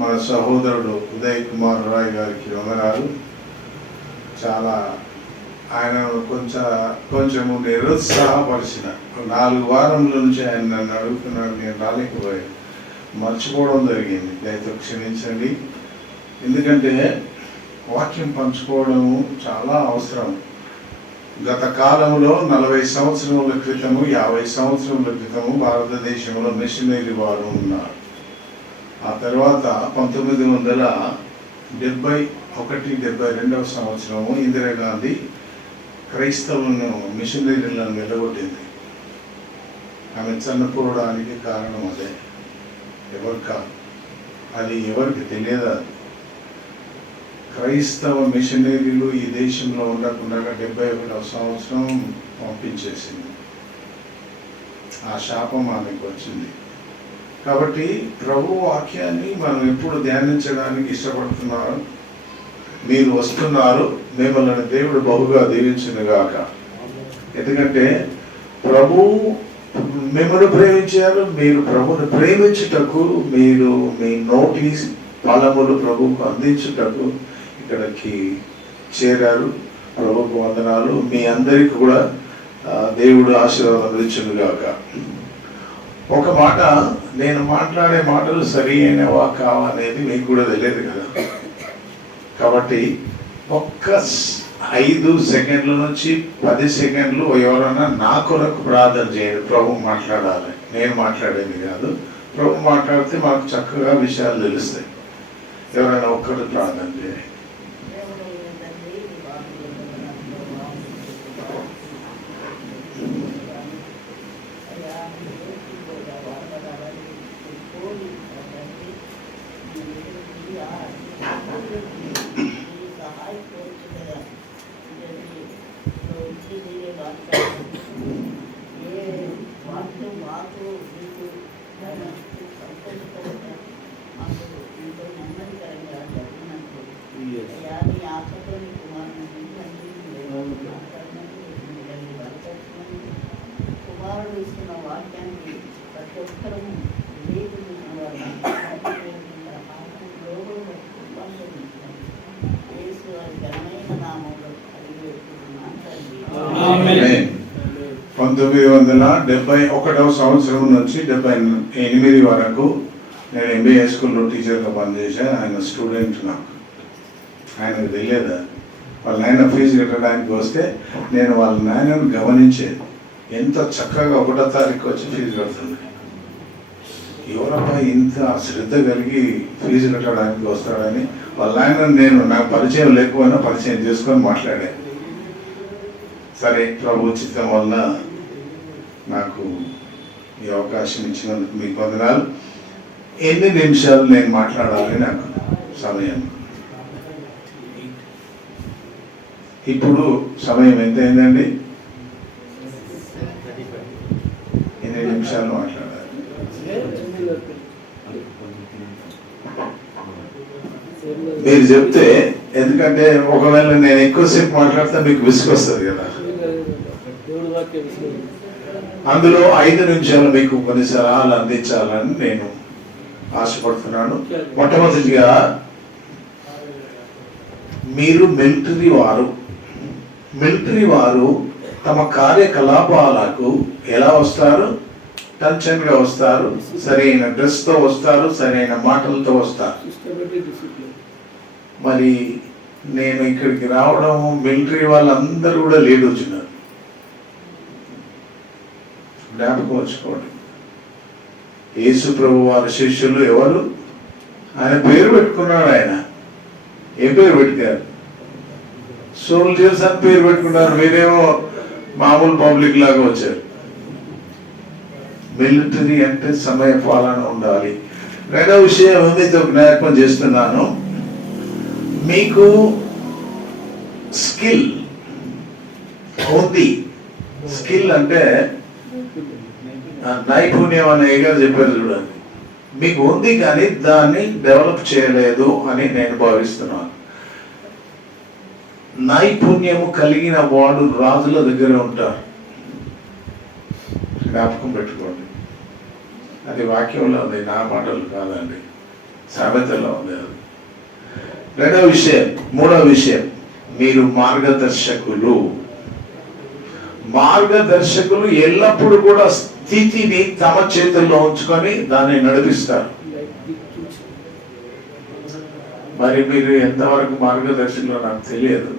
మన సహోదరుడు ఉదయ్ కుమార్ రాయ్ గారికి వందనాలు. చాలా ఆయన కొంచెము నిరుత్సాహపరిచిన 4 వారముల నుంచి ఆయన నన్ను అడుగుతున్నాడు, నేను రాలేకపోయాను, మర్చిపోవడం జరిగింది, దయతో క్షమించండి. ఎందుకంటే వాక్యం పంచుకోవడము చాలా అవసరం. గత కాలంలో 40 సంవత్సరముల క్రితము 50 సంవత్సరముల క్రితము భారతదేశంలో మిషనరీ వారు ఉన్నారు. ఆ తర్వాత 1971-72 సంవత్సరము ఇందిరాగాంధీ క్రైస్తవులను మిషనరీలను వెళ్ళగొట్టింది. ఆమె చనిపోవడానికి కారణం అదే. అది ఎవరికి తెలియదు. క్రైస్తవ మిషనరీలు ఈ దేశంలో ఉండకుండా 71వ సంవత్సరం పంపించేసింది. ఆ శాపం ఆమెకు వచ్చింది. కాబట్టి ప్రభు వాక్యాన్ని మనం ఎప్పుడు ధ్యానించడానికి ఇష్టపడుతున్నారు. మీరు వస్తున్నారు, మిమ్మల్ని దేవుడు బహుగా దీవించునుగాక. ఎందుకంటే ప్రభు మిమ్మల్ని ప్రేమించారు. మీరు ప్రభుని ప్రేమించుటకు, మీరు మీ నోటి ఫలములు ప్రభువుకు అందించుటకు ఇక్కడికి చేరారు. ప్రభువుకు వందనాలు. మీ అందరికీ కూడా దేవుడు ఆశీర్వాదం ఇచ్చునుగాక. ఒక మాట, నేను మాట్లాడే మాటలు సరి అయినవా కావా అనేది మీకు కూడా తెలియదు కదా. కాబట్టి ఒక్క 5 సెకండ్ల నుంచి 10 సెకండ్లు ఎవరైనా నా కొరకు ప్రార్థన చేయండి. ప్రభు మాట్లాడాలి, నేను మాట్లాడేది కాదు. ప్రభు మాట్లాడితే మాకు చక్కగా విషయాలు తెలుస్తాయి. ఎవరైనా ఒక్కరు ప్రార్థన చేయండి. కుమారుడు ఇస్తున్న వాక్యానికి ప్రతి ఒక్కరూ యేసు వారి ఘనమైన నామములో అడిగి 1971వ సంవత్సరం నుంచి 78 వరకు నేను MBA స్కూల్లో టీచర్గా పనిచేశాను. ఆయన స్టూడెంట్. నాకు ఆయనకు తెలియదు. వాళ్ళ నాయన ఫీజు కట్టడానికి వస్తే నేను వాళ్ళ నాయనను గమనించేది. ఎంత చక్కగా 1వ తారీఖు వచ్చి ఫీజు కడుతుంది. ఎవరబ్బా ఇంత శ్రద్ధ కలిగి ఫీజు కట్టడానికి వస్తాడని వాళ్ళ నాయన నేను నాకు పరిచయం లేకపోయినా పరిచయం చేసుకొని మాట్లాడాను. సరే, ప్రభు చిత్తం వల్ల నాకు ఈ అవకాశం ఇచ్చినందుకు మీకు వందనాలు. ఎన్ని నిమిషాలు నేను మాట్లాడాలి? నాకు సమయం ఇప్పుడు సమయం ఎంత అయిందండి? ఎన్ని నిమిషాలు మాట్లాడాలి? మీరు చెప్తే, ఎందుకంటే ఒకవేళ నేను ఎక్కువసేపు మాట్లాడితే మీకు విసుగొస్తుంది కదా. అందులో 5 నిమిషాలు మీకు కొన్ని సలహాలు అందించాలని నేను ఆశపడుతున్నాను. మొట్టమొదటిగా, మీరు మిలిటరీ వారు తమ కార్యకలాపాలకు ఎలా వస్తారు? టెన్షన్గా వస్తారు, సరైన డ్రెస్తో వస్తారు, సరైన మాటలతో వస్తారు. మరి నేను ఇక్కడికి రావడం, మిలిటరీ వాళ్ళందరూ కూడా లేట్ వచ్చినారు. జ్ఞాపకం వచ్చుకోండి. యేసు ప్రభు వారి శిష్యులు ఎవరు? ఆయన పేరు పెట్టుకున్నాడు. ఆయన ఏ పేరు పెట్టారు? సోల్జర్స్ అని పేరు పెట్టుకున్నారు. మీరేమో మామూలు పబ్లిక్ లాగా వచ్చారు. మిలిటరీ అంటే సమయ పాలన ఉండాలి. రెండవ విషయం మీతో జ్ఞాపకం చేస్తున్నాను. మీకు స్కిల్ ఉంది. స్కిల్ అంటే నైపుణ్యం అనే గారు చెప్పారు చూడండి. మీకు ఉంది, కానీ దాన్ని డెవలప్ చేయలేదు అని నేను భావిస్తున్నాను. నైపుణ్యము కలిగిన వాడు రాజుల దగ్గర ఉంటారు. జ్ఞాపకం పెట్టుకోండి. అది వాక్యంలో ఉంది, నా మాటలు కాదండి, సామెతలో ఉంది. రెండవ విషయం, మూడవ విషయం, మీరు మార్గదర్శకులు. మార్గదర్శకులు ఎల్లప్పుడూ కూడా స్థితిని తమ చేతుల్లో ఉంచుకొని దాన్ని నడిపిస్తారు. మరి మీరు ఎంతవరకు మార్గదర్శకులు నాకు తెలియదు.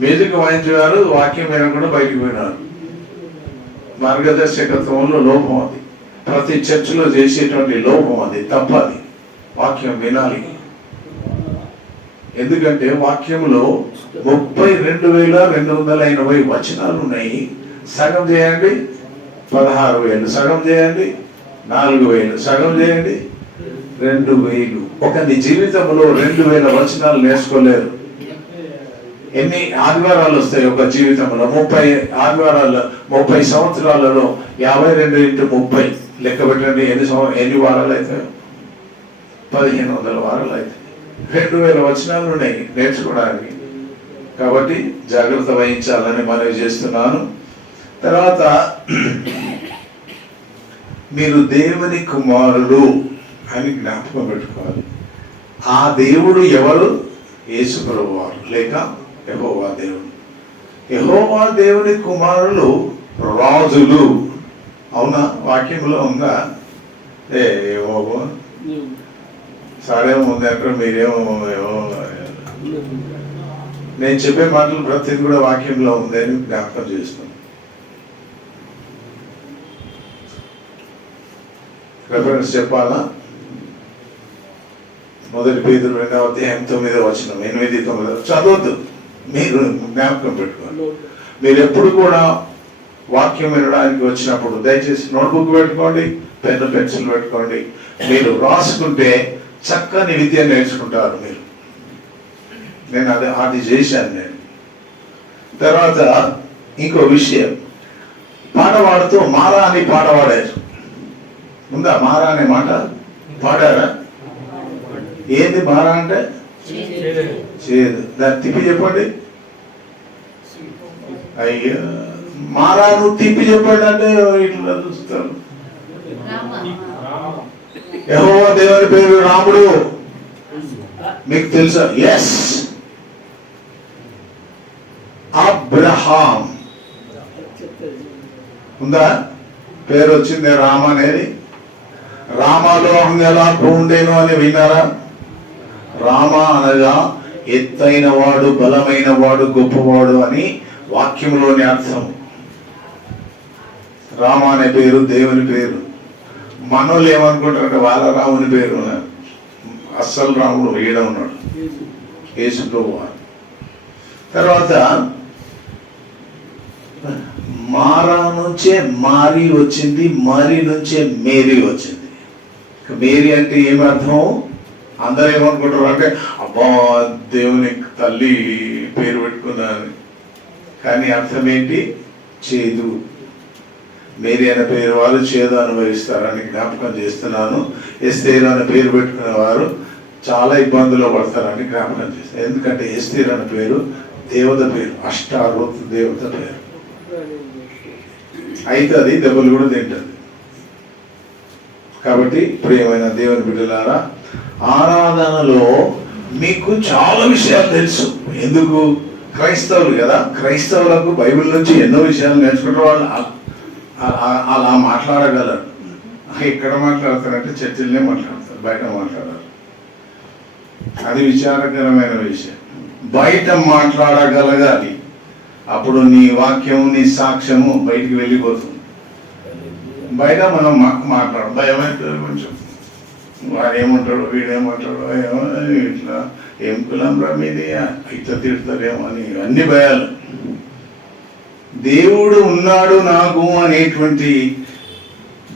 మ్యూజిక్ వాయించేవారు, వాక్యం వినకుండా బయటకు పోయినారు. మార్గదర్శకత్వంలో లోపం అది, ప్రతి చర్చిలో చేసేటువంటి లోపం అది, తప్పది. వాక్యం వినాలి. ఎందుకంటే వాక్యంలో 32,280 వచనాలు ఉన్నాయి. సగం చేయండి 16,000, సగం చేయండి 4,000, సగం చేయండి 2,000. ఒకరి జీవితంలో 2,000 వచనాలు నేర్చుకోలేరు. ఎన్ని ఆదివారాలు వస్తాయి ఒక జీవితంలో? 30 ఆదివారాలు, 30 సంవత్సరాలలో 52 × 30 లెక్క పెట్టండి. ఎన్ని వారాలు అవుతాయి? 1,500 వారాలు అవుతాయి. 2,000 వచనాలు ఉన్నాయి నేర్చుకోవడానికి. కాబట్టి జాగ్రత్త వహించాలని మనవి చేస్తున్నాను. తర్వాత, మీరు దేవుని కుమారుడు అని జ్ఞాపకం పెట్టుకోవాలి. ఆ దేవుడు ఎవరు? యేసు ప్రభువారు లేక యెహోవా దేవుడు. యెహోవా దేవుని కుమారులు రాజులు. అవునా? వాక్యంలో ఉందా? ఏమో సారేమో ఉంది అక్కడ, మీరేమో నేను చెప్పే మాటలు ప్రతిది కూడా వాక్యంలో ఉందని జ్ఞాపకం చేస్తున్నాను. రెఫరెన్స్ చెప్పాలా? 1 పేతురు 2వ అధ్యాయం 9వ వచనం, 8, 9 చదవద్దు, మీరు జ్ఞాపకం పెట్టుకోండి. మీరు ఎప్పుడు కూడా వాక్యం వినడానికి వచ్చినప్పుడు దయచేసి నోట్బుక్ పెట్టుకోండి, పెన్ను పెన్సిల్ పెట్టుకోండి. మీరు రాసుకుంటే చక్కని విద్య నేర్చుకుంటారు మీరు. నేను అది చేశాను నేను. తర్వాత ఇంకో విషయం, పాడవాడుతూ మారా అని పాడవాడారు. ఉందా మారా అనే మాట? పాడారా? ఏంది మారా అంటే? చేదు. దాన్ని తిప్పి చెప్పండి. అయ్యో, మారాను తిప్పి చెప్పండి అంటే ఇట్లా చూస్తారు. యెహోవా దేవుని పేరు రాముడు. మీకు తెలుసా? Yes, Abraham. ఉందా? పేరు వచ్చింది రామ అనేది. రామాలో ఎలా ఉండేను అని విన్నారా? రామ అనగా ఎత్తైన వాడు, బలమైన వాడు, గొప్పవాడు అని వాక్యంలోని అర్థం. రామ అనే పేరు దేవుని పేరు. మనోళ్ళు ఏమనుకుంటారంటే వాళ్ళ రాముని పేరు. అస్సలు రాముడు ఈడ ఉన్నాడు, యేసు ప్రభువు. తర్వాత మారా నుంచే మారి వచ్చింది, మారి నుంచే మేరీ వచ్చింది. మేరీ అంటే ఏమర్థం? అందరూ ఏమనుకుంటారు అంటే, అబ్బా దేవుని తల్లి పేరు పెట్టుకున్నాను. కానీ అర్థం ఏంటి? చేదు. మేరీ అనే పేరు వారు చేదు అనుభవిస్తారని జ్ఞాపకం చేస్తున్నాను. ఎస్తేరు అనే పేరు పెట్టుకునే వారు చాలా ఇబ్బందులు పడతారని జ్ఞాపకం చేస్తాను. ఎందుకంటే ఎస్తేరు అనే పేరు దేవత పేరు, అష్టారోత్ దేవత పేరు. అయితే అది దెబ్బలు కూడా తింటుంది. కాబట్టి ప్రియమైన దేవుని బిడ్డలారా, ఆరాధనలో మీకు చాలా విషయాలు తెలుసు. ఎందుకు? క్రైస్తవులు కదా, క్రైస్తవులకు బైబిల్ నుంచి ఎన్నో విషయాలు నేర్చుకుంటారు. వాళ్ళు అలా మాట్లాడగలరు. ఎక్కడ మాట్లాడతారంటే చర్చిలనే మాట్లాడతారు, బయట మాట్లాడారు. అది విచారకరమైన విషయం. బయట మాట్లాడగలగాలి, అప్పుడు నీ వాక్యం, నీ సాక్ష్యము బయటికి వెళ్ళిపోతుంది. బయట మనం మాట్లాడడం భయమైతే కొంచెం, వాడు ఏమంటాడు, వీడేమంటాడు, ఏమో ఇట్లా ఏం కులం రా మీది, ఇట్లా తిడతారేమో అని అన్ని భయాలు. దేవుడు ఉన్నాడు నాకు అనేటువంటి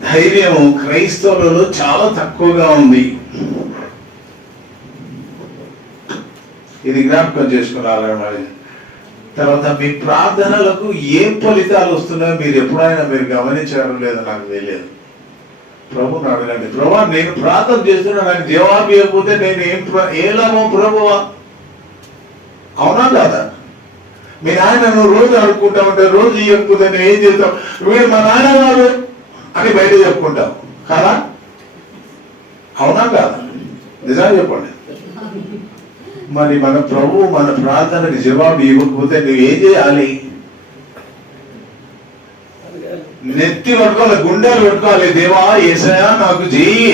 ధైర్యం క్రైస్తవులలో చాలా తక్కువగా ఉంది. ఇది జ్ఞాపకం చేసుకున్నారన్నమాట. తర్వాత మీ ప్రార్థనలకు ఏం ఫలితాలు వస్తున్నాయో మీరు ఎప్పుడైనా మీరు గమనించారో లేదో నాకు తెలియదు. ప్రభుని అడగండి, ప్రభా నేను ప్రార్థన చేస్తున్నా, నాకు జవాబు ఇవ్వకపోతే నేను ఏ లాభం ప్రభువా? అవునా కాదా? మీ నాయన నువ్వు రోజు అడుక్కుంటా ఉంటే రోజు ఇవ్వకపోతే నేను ఏం చేస్తావు? వీడు మా నాన్న గారు అని బయట చెప్పుకుంటాం కదా, అవునా కాదా? నిజంగా చెప్పండి. మరి మన ప్రభు మన ప్రార్థనకి జవాబు ఇవ్వకపోతే నువ్వేం చేయాలి? నెత్తి పట్టుకోవాలి, గుండెలు పట్టుకోవాలి. దేవా యేసయ్యా నాకు చెయ్యి,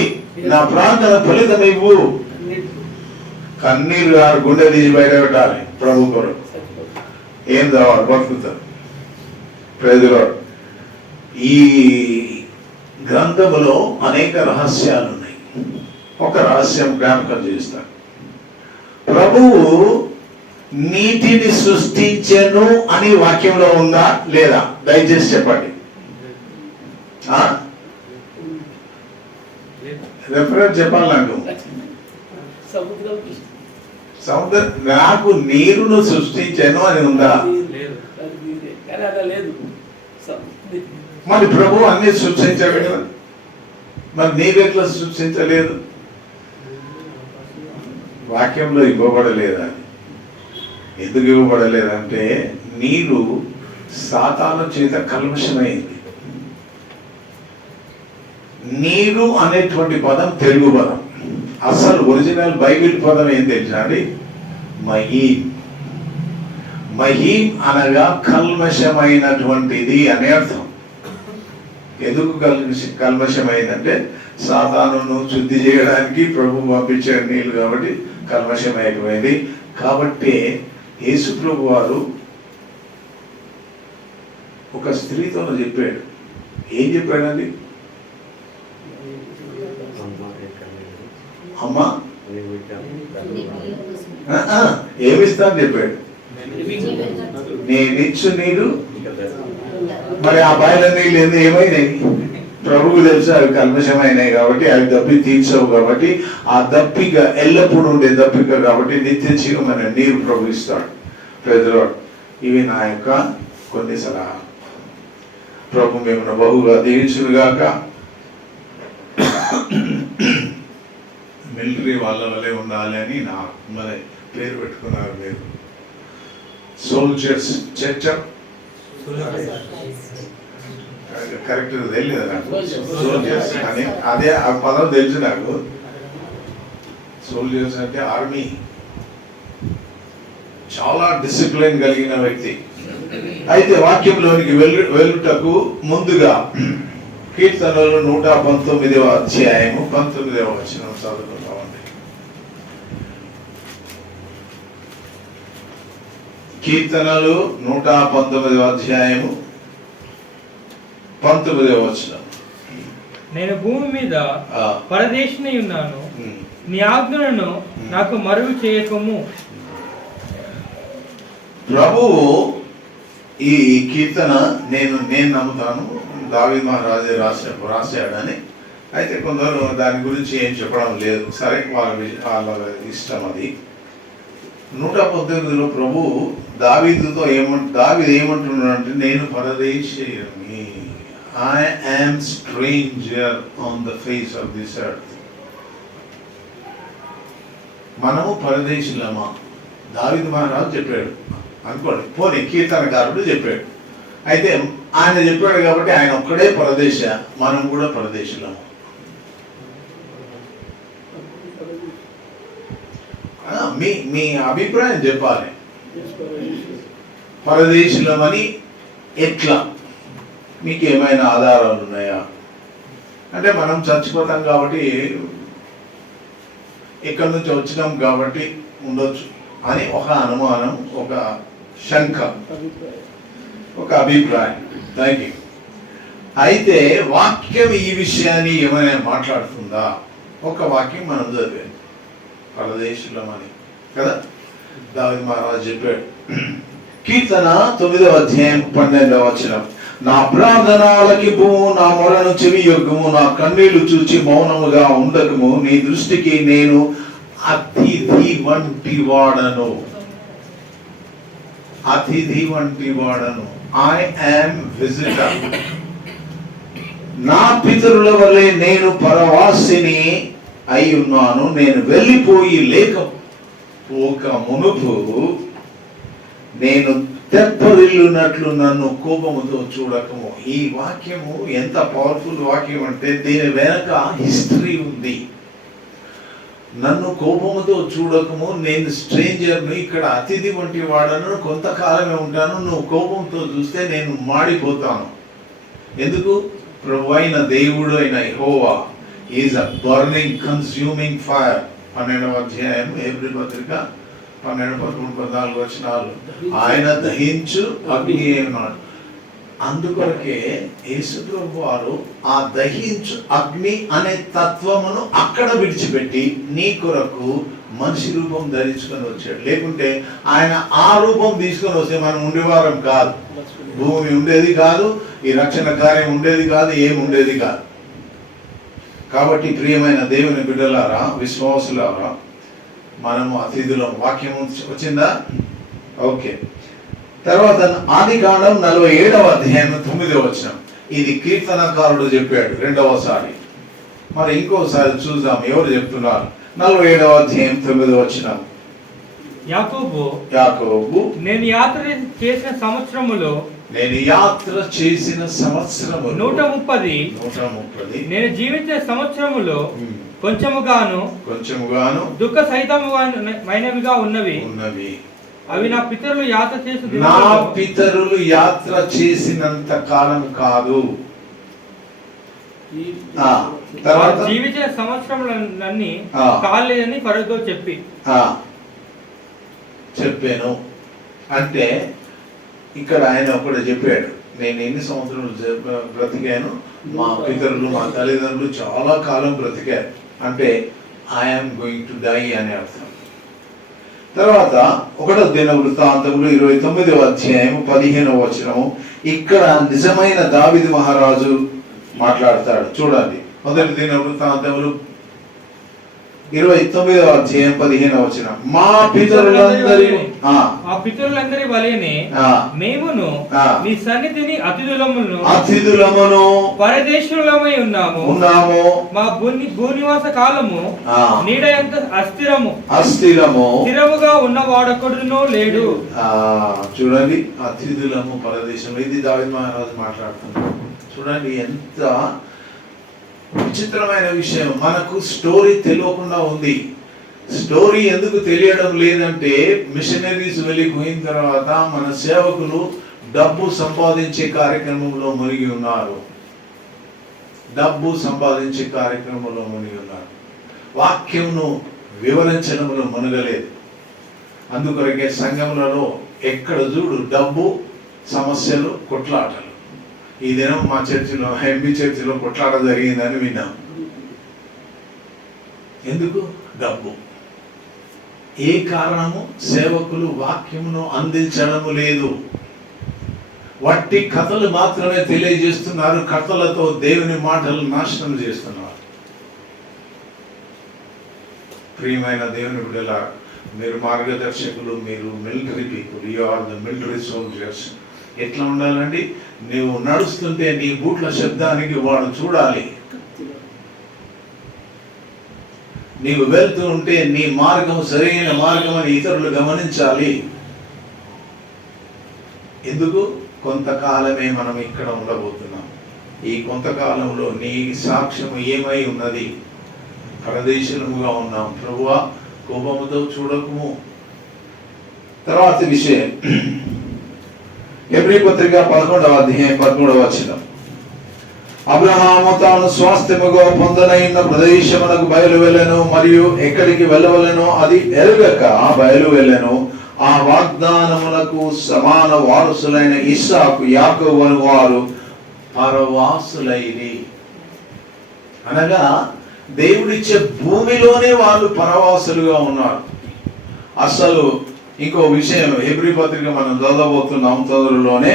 నా ప్రార్థన ఫలితం ఇవ్వు. కన్నీరు గారు గుండె తీసి బయట పెట్టాలి ప్రభు కొరకు. ఏం కావాలి? బతుకుతారు. ప్రజలు ఈ గ్రంథములో అనేక రహస్యాలు ఉన్నాయి. ఒక రహస్యం జ్ఞాపకం చేస్తాను. ప్రభువు నీటిని సృష్టించెను అని వాక్యంలో ఉందా లేదా? దయచేసి చెప్పండి. రెఫరెన్స్ చెప్పాలి నాకు. సముద్రం నాకు నీరును సృష్టించాను అని ఉందా? మరి ప్రభు అన్ని సృష్టించాడు కదా, మరి నీరు ఎట్లా సృష్టించలేదు? వాక్యంలో ఇవ్వబడలేదా? ఎందుకు ఇవ్వబడలేదంటే నీరు సాతాను చేత కల్మషమైంది. నీరు అనేటువంటి పదం తెలుగు పదం. అసలు ఒరిజినల్ బైబిల్ పదం ఏం తెలుసా అండి? మహీం. మహీం అనగా కల్మషమైనటువంటిది అనే అర్థం. ఎందుకు కల్మషమైందంటే సాతానును శుద్ధి చేయడానికి ప్రభు పంపించాడు నీళ్ళు, కాబట్టి కల్మషమైపోయింది. కాబట్టి యేసు ప్రభు వారు ఒక స్త్రీతో చెప్పాడు. ఏం చెప్పాడండి? అమ్మా ఏమిస్తాను చెప్పాడు. నేనిచ్చు నీరు. మరి ఆ బయల నీళ్ళు ఏమైనాయి? ప్రభువు తెలుసు అవి కల్మషమైనాయి కాబట్టి, అవి దప్పి తీర్చవు కాబట్టి, ఆ దప్పిక ఎల్లప్పుడూ ఉండే దప్పిక కాబట్టి నిత్య జీవమైన నీరు ప్రభు ఇస్తాడు. ప్రజలు ఇవి నా యొక్క కొన్ని సలహాలు. ప్రభు మేము బహుగా దీవించుగాక. మిలిటరీ వాళ్ళ వల్లే ఉండాలి అని నా మరి పేరు పెట్టుకున్నారు మీరు. సోల్జర్స్ చర్చ కరెక్ట్ తెలియదు నాకు. సోల్జర్స్ అని అదే ఆ పదం తెలుసు నాకు. సోల్జర్స్ అంటే ఆర్మీ, చాలా డిసిప్లిన్ కలిగిన వ్యక్తి. అయితే వాక్యంలోనికి వెళ్ళుటకు ముందుగా కీర్తనలు 119వ అధ్యాయము 19వ వచనం చదువుకుంటామండి. కీర్తనలు 119వ అధ్యాయము 19వ వచనం. నేను భూమి మీద పరదేశిని ఉన్నాను, నీ ఆజ్ఞలను నాకు మరుగు చేయకము. ప్రభువు ఈ కీర్తన నేను నమ్ముతాను దావీదు మహారాజు రాశాడని. అయితే కొందరు దాని గురించి ఏం చెప్పడం లేదు. సరే, వాళ్ళ ఇష్టం అది. 119లో ప్రభు దావీదుతో దావీదు ఏమంటున్నాడంటే, నేను పరదేశిని, I am stranger on the face of this earth. మనము పరదేశులమా? దావీదు మహారాజు చెప్పాడు అనుకోండి, పోనీ కీర్తనకారుడు చెప్పాడు. అయితే ఆయన చెప్పాడు కాబట్టి ఆయన ఒక్కడే పరదేశ, మనం కూడా పరదేశులము. మీ అభిప్రాయం చెప్పాలి. పరదేశులమని ఎట్లా? మీకు ఏమైనా ఆధారాలు ఉన్నాయా? అంటే మనం చచ్చిపోతాం కాబట్టి, ఎక్కడి నుంచి వచ్చినాం కాబట్టి ఉండొచ్చు అని ఒక అనుమానం, ఒక శంక, ఒక అభిప్రాయం. Thank you. అయితే వాక్యం ఈ విషయాన్ని ఏమైనా మాట్లాడుతుందా? ఒక వాక్యం మనం చదివాం, పరదేశులమని కదా దావీదు మహారాజు చెప్పాడు. కీర్తన 9వ అధ్యాయం 12వ వచనం. నా ప్రార్థన ఆలకింపుము, నా మొరను చెవి యొగ్గుము, నా కన్నీళ్లు చూచి మౌనముగా ఉండకము. నీ దృష్టికి నేను అతిథి వంటి వాడను. అతిథి వంటి వాడను. I am visitor. నా పితరుల వలె నేను పరవాసిని అయి ఉన్నాను. నేను వెళ్ళిపోయి లేకపోక మునుపు నేను తెప్పరిల్లునట్లు నన్ను కోపముతో చూడకము. ఈ వాక్యము ఎంత పవర్ఫుల్ వాక్యం అంటే దీని వెనక హిస్టరీ ఉంది. నన్ను కోపముతో చూడకము, నేను స్ట్రేంజర్ను, ఇక్కడ అతిథి వంటి వాడను, కొంతకాలమే ఉంటాను, నువ్వు కోపంతో చూస్తే నేను మాడిపోతాను. ఎందుకు? ప్రభు అయిన దేవుడు అయిన యెహోవా is a burning consuming fire. 12వ అధ్యాయం హెబ్రీ పత్రిక 12, 13, 14 వచనాలు. ఆయన దహించు అగ్ని అన్నాడు. అందుకొరకే యేసుప్రభు వారు ఆ దహించు అగ్ని అనే తత్వమును అక్కడ విడిచిపెట్టి నీ కొరకు మనిషి రూపం ధరించుకొని వచ్చాడు. లేకుంటే ఆయన ఆ రూపం తీసుకొని వస్తే మనం ఉండేవారం కాదు, భూమి ఉండేది కాదు, ఈ రక్షణ కార్యం ఉండేది కాదు, ఏమి ఉండేది కాదు. కాబట్టి ప్రియమైన దేవుని బిడ్డలారా, విశ్వాసులారా, మనము అతిథులం. వాక్యం వచ్చిందా? ఓకే. తర్వాత ఆదికాండం 47వ అధ్యాయం 9వ వచనం. ఇది కీర్తనకారుడు చెప్పాడు రెండవసారి. మరి ఇంకోసారి చూద్దాం ఎవరు చెప్తున్నారు. 47వ అధ్యాయం 9వ వచనం. యాకోబు నేను యాత్ర చేసిన సంవత్సరములో 130 నేను జీవించే సంవత్సరములో కొంచెముగాను దుఃఖ సహితమైనవిగా ఉన్నవి. అవి నా పితరులు యాత్ర చేసినంత కాలం కాదు. జీవించే సంవత్సరములన్నీ కాలేదని ఫరోతో చెప్పాను. అంటే ఇక్కడ ఆయన ఒకటి చెప్పాడు, నేను ఎన్ని సంవత్సరాలు బ్రతికాను, మా పితరులు మా తల్లిదండ్రులు చాలా కాలం బ్రతికారు, అంటే ఐఎమ్ గోయింగ్ టు డై అనే అర్థం. తర్వాత 1వ దినవృత్తాంతములు 29వ అధ్యాయం 15వ వచనము. ఇక్కడ నిజమైన దావీదు మహారాజు మాట్లాడతాడు. చూడండి, 1వ దినవృత్తాంతములు 29వ అధ్యాయం 15వ వచనం. మా పితరులందరి వలెనే మేమును నీ సన్నిధిని అతిథులమును పరదేశులమై ఉన్నాము. మా భూనివాస కాలము నీడ ఎంత స్థిరముగా ఉన్నవాడొకడునో లేడు. చూడండి, అతిథులము పరదేశంలో. ఇది దావీదు మహారాజు మాట్లాడుతున్నాడు. చూడండి ఎంత విచిత్రమైన విషయం. మనకు స్టోరీ తెలియకుండా ఉంది. స్టోరీ ఎందుకు తెలియడం లేదంటే, మిషనరీస్ వెళ్ళిపోయిన తర్వాత మన సేవకులు డబ్బు సంపాదించే కార్యక్రమంలో మునిగి ఉన్నారు. వాక్యంను వివరించడంలో మునగలేదు. అందుకొరకే సంఘములలో ఎక్కడ చూడు డబ్బు సమస్యలు, కొట్లాటలు. ఈ దినం మా చర్చిలో, ఎంబీ చర్చిలో కొట్లాట జరిగిందని విన్నాం. ఎందుకు? డబ్బు. ఏ కారణము? సేవకులు వాక్యమును అందించడము లేదు. వట్టి కథలు మాత్రమే తెలియజేస్తున్నారు. కథలతో దేవుని మాటలు నాశనం చేస్తున్నారు. ప్రియమైన దేవుని బిడ్డలారా, మీరు మార్గదర్శకులు, మీరు military people, you are the military soldiers. ఎట్లా ఉండాలండి? నువ్వు నడుస్తుంటే నీ బూట్ల శబ్దానికి వాడు చూడాలి. నీవు వెళ్తూ ఉంటే నీ మార్గం సరైన మార్గం అని ఇతరులు గమనించాలి. ఎందుకు? కొంతకాలమే మనం ఇక్కడ ఉండబోతున్నాం. ఈ కొంతకాలంలో నీ సాక్ష్యం ఏమై ఉన్నది? పరదేశులముగా ఉన్నాం. ప్రభువా, కోపముతో చూడకము. తర్వాత విషయం, హెబ్రీ పత్రిక 11వ అధ్యాయం 13వ వచనం. అబ్రహాము తాను స్వాస్థ్యముగా పొందనైన ప్రదేశమునకు బయలు వెళ్ళెను, మరియు ఎక్కడికి వెళ్ళవలెనో అది ఎరుగక బయలు వెళ్ళెను. ఆ వాగ్దానమునకు సమాన వారసులైన ఇస్సాకు, యాకోబు అను వారు పరవాసులైరి. అనగా దేవుడిచ్చే భూమిలోనే వాళ్ళు పరవాసులుగా ఉన్నారు. అసలు ఇంకో విషయం, హెబ్రీ పత్రిక మనం చదవబోతున్నాం తొందరలోనే.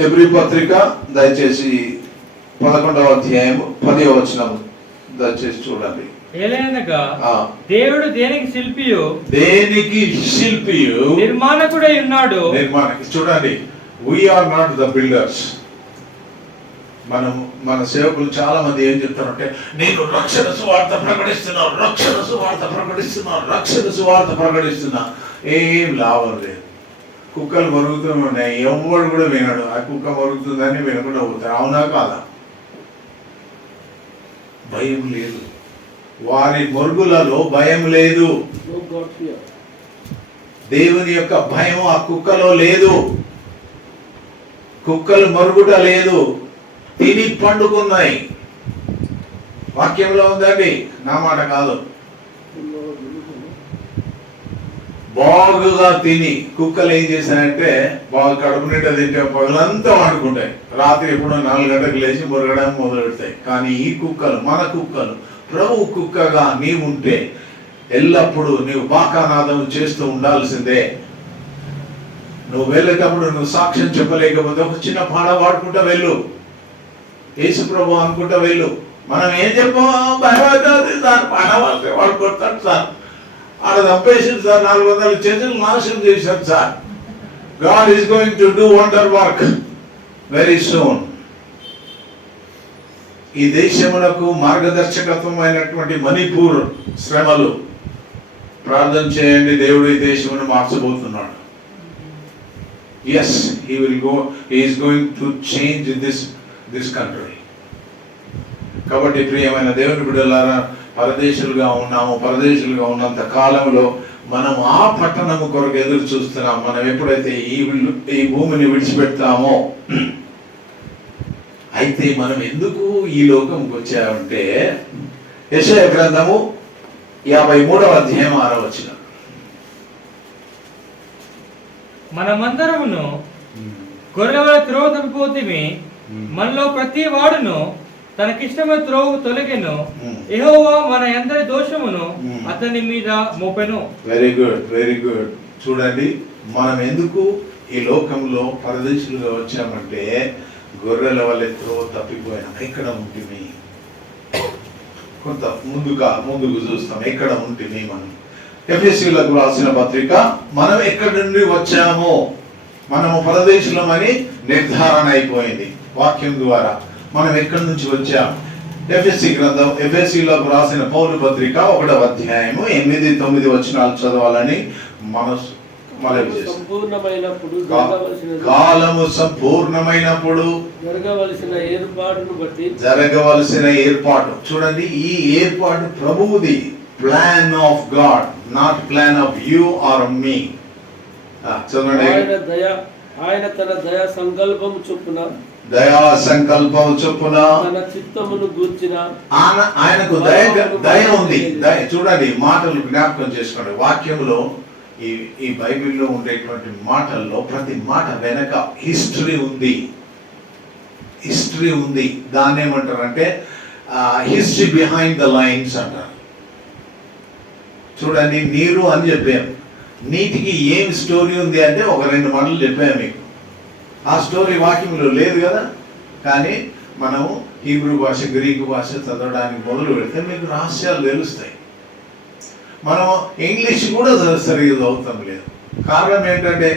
హెబ్రీ పత్రిక దయచేసి 11వ అధ్యాయం 10వ వచనం దయచేసి చూడండి. దేవుడు దేనికి శిల్పియు నిర్మాణకుడై ఉన్నాడు. చూడండి, వీఆర్ నాట్ ద బిల్డర్స్. మన సేవకులు చాలా మంది ఏం చెప్తారంటే, నేను రక్షణ సువార్త ప్రకటిస్తున్నా. ఏం లాభం లేదు. కుక్కలు మరుగుతూ ఉన్నాయి, ఎవడు కూడా వినడు. ఆ కుక్క మరుగుతుందని వినకుండా పోతారు. అవునా కాదా? భయం లేదు, వారి మరుగులలో భయం లేదు. No God fear. దేవుని యొక్క భయం ఆ కుక్కలో లేదు. కుక్కలు మరుగుట లేదు, తిని పండుకున్నాయి. వాక్యంలో ఉందండి, నా మాట కాదు. బాగుగా తిని కుక్కలు ఏం చేశాయంటే బాగా కడుపు నిండా తింటే పగలంతా వండుకుంటాయి, రాత్రి ఎప్పుడో 4 గంటలకు లేచి మురగడం మొదలు పెడతాయి. కానీ ఈ కుక్కలు, మన కుక్కలు, ప్రభు కుక్కగా నీవుంటే ఎల్లప్పుడూ నీవు బాకానాదం చేస్తూ ఉండాల్సిందే. నువ్వు వెళ్ళేటప్పుడు నువ్వు సాక్ష్యం చెప్పలేకపోతే ఒక చిన్న పాట పాడుకుంటా వెళ్ళు, యేసు ప్రభు అనుకుంటా వెళ్ళు. మనం ఏం చెప్పాము, భయపడతాది సార్, పాట పాడితే వాడు కొడతాడు సార్, ఆడ చంపేసింది సార్, 400 చర్చలు నాశనం చేశారు sir. God is going to do wonder work very soon. ఈ దేశమునకు మార్గదర్శకత్వం అయినటువంటి మణిపూర్ శ్రమలు, ప్రార్థన చేయండి, దేవుడు ఈ దేశమును మార్చబోతున్నాడు. Yes, he will go, he is going to change this country. కాబట్టి ప్రియమైన దేవుని బిడ్డలారా, పరదేశులుగా ఉన్నంత కాలంలో మనం ఆ పట్టణము కొరకు ఎదురు చూస్తున్నాం. మనం ఎప్పుడైతే ఈ భూమిని విడిచిపెడతామో, అయితే మనం ఎందుకు ఈ లోకంకి వచ్చామంటే, యెషయా గ్రంథము 53వ అధ్యాయం 6వ వచనం. మనమందరమును గొర్రెల త్రోవ తప్పిపోతిమి, మనలో ప్రతి వాడును తనకిష్టమైన త్రోవకు తొలగెను, యెహోవా మన అందరి దోషమును అతని మీద మోపెను. Very good, very good. చూడండి, మనం ఎందుకు ఈ లోకంలో పరదేశులుగా వచ్చామంటే, గొర్రెల వల్ల త్రోవ తప్పిపోయినాం. ఎక్కడ ఉంటుంది? కొంత ముందుకు చూస్తాం, ఎక్కడ ఉంటుంది మనం. ఎఫెసీయులకు రాసిన పత్రిక, మనం ఎక్కడి నుండి వచ్చామో, మనము పరదేశులమని నిర్ధారణ అయిపోయింది వాక్యం ద్వారా. మనం ఎక్కడి నుంచి వచ్చాం? ఎఫెసీ గ్రంథం, ఎఫెసీయులకు రాసిన పౌలు పత్రిక 1వ అధ్యాయము 8-9 వచనాలు చదవాలని మనసు కాలము సంపూర్ణమైనప్పుడు జరగవలసిన ఏర్పాటు. చూడండి, ఈ ఏర్పాటు ప్రభువుది, plan of God, not plan of you or me. చదవండి. ఆయన తన దయా సంకల్పము చొప్పున తన చిత్తమును గూర్చిన ఆయనకు దయ ఉంది. చూడండి, మాటలు జ్ఞాపకం చేసుకోండి. వాక్యంలో ఈ బైబిల్లో ఉండేటువంటి మాటల్లో ప్రతి మాట వెనక హిస్టరీ ఉంది. దాన్ని ఏమంటారంటే హిస్టరీ బిహైండ్ ద లైన్స్ అంటారు. చూడండి, నీరు అని చెప్పాము, నీటికి ఏం స్టోరీ ఉంది అంటే ఒక 2 మాటలు చెప్పాము మీకు. ఆ స్టోరీ వాక్యంలో లేదు కదా. కానీ మనము హీబ్రూ భాష, గ్రీకు భాష చదవడానికి మొదలు పెడితే మీకు రహస్యాలు తెలుస్తాయి. మనం ఇంగ్లీష్ కూడా సరిగ్గా చదువుతాం లేదు. కారణం ఏంటంటే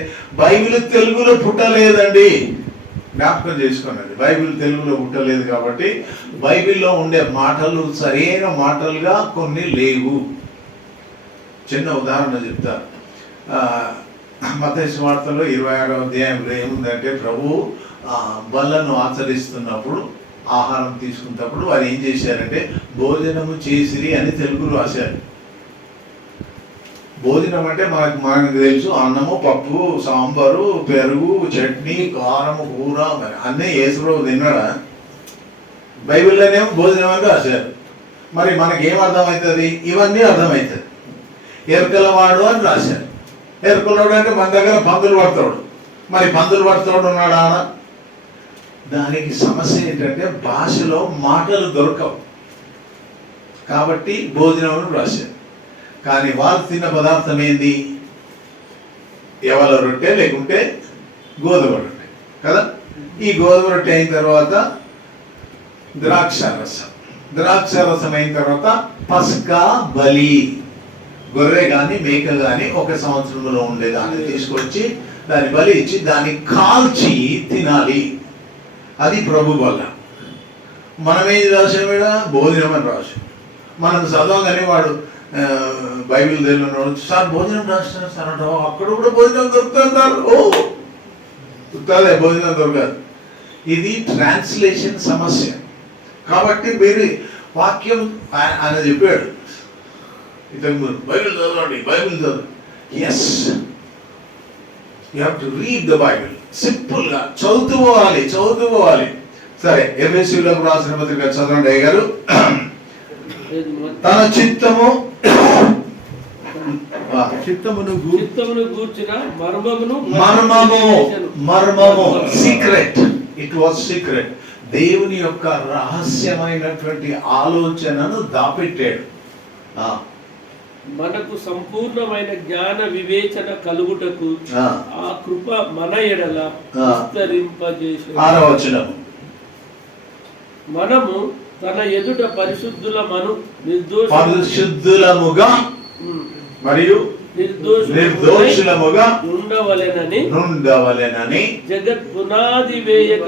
బైబిల్ తెలుగులో పుట్టలేదండి. జ్ఞాపకం చేసుకోండి, బైబిల్ తెలుగులో పుట్టలేదు. కాబట్టి బైబిల్లో ఉండే మాటలు సరైన మాటలుగా కొన్ని లేవు. చిన్న ఉదాహరణ చెప్తా. మత్తయి సువార్తలో 26వ అధ్యాయంలో ఏముందంటే, ప్రభు బల్లను ఆచరిస్తున్నప్పుడు, ఆహారం తీసుకున్నప్పుడు వారు ఏం చేశారంటే భోజనము చేసిరి అని తెలుగులో రాశారు. భోజనం అంటే మనకు తెలుసు, అన్నము, పప్పు, సాంబారు, పెరుగు, చట్నీ, కారము, కూర, మరి అన్నీ యేసుప్రభు తిన్నాడా? బైబిల్లోనేమో భోజనం అని రాశారు. మరి మనకేం అర్థమవుతుంది? ఇవన్నీ అర్థమవుతుంది. ఎరుకలవాడు అని రాశారు. ఎరుకలవాడు అంటే మన దగ్గర పందులు పడతాడు. మరి పందులు పడతాడు ఉన్నాడు ఆడ. దానికి సమస్య ఏంటంటే భాషలో మాటలు దొరకవు, కాబట్టి భోజనం అని రాశారు. కానీ వాళ్ళు తిన్న పదార్థం ఏంది? ఎవల రొట్టె, లేకుంటే గోధుమ రొట్టె కదా. ఈ గోధుమ రొట్టె అయిన తర్వాత ద్రాక్షారసం అయిన తర్వాత పస్కా బలి, గొర్రె కానీ మేక కానీ 1 సంవత్సరంలో ఉండేదాన్ని తీసుకొచ్చి దాన్ని బలి ఇచ్చి దాన్ని కాల్చి తినాలి. అది ప్రభు వల్ల. మనం ఏది రాసాం? భోజనం అని రాసాం. మనం చదవగానే వాడు బైబిల్ తెలియని సార్ భోజనం రాస్తున్నారు సార్ అంటే అక్కడ కూడా భోజనం దొరుకుతుంది సార్. ఓ దొరుకుతుందే, భోజనం దొరకదు. ఇది ట్రాన్స్లేషన్ సమస్య. కాబట్టి మీరు వాక్యం ఆయన చెప్పాడు ఇంతకు ముందు, బైబిల్ చదవండి, బైబిల్ చదవండి. Yes, you have to read the Bible. సింపుల్గా చదువుతూ పోవాలి. సరే, ఎఫెసీయులకు రాసిన పత్రిక చదవండి అయ్య గారు. తన చిత్తమును గూర్చిన మర్మము సీక్రెట్. It was secret. దేవుని యొక్క రహస్యమైనటువంటి ఆలోచనను దాపెట్టాడు. మనకు సంపూర్ణమైన జ్ఞాన వివేచన కలుగుటకు ఆ కృప మన ఎడల విస్తరింపజేసెను. 6వ వచనము, మనము తన ఎదుట పరిశుద్ధులముగా మరియు నిర్దోషులముగా ఉండవలెనని జగత్ పునాది వేయక.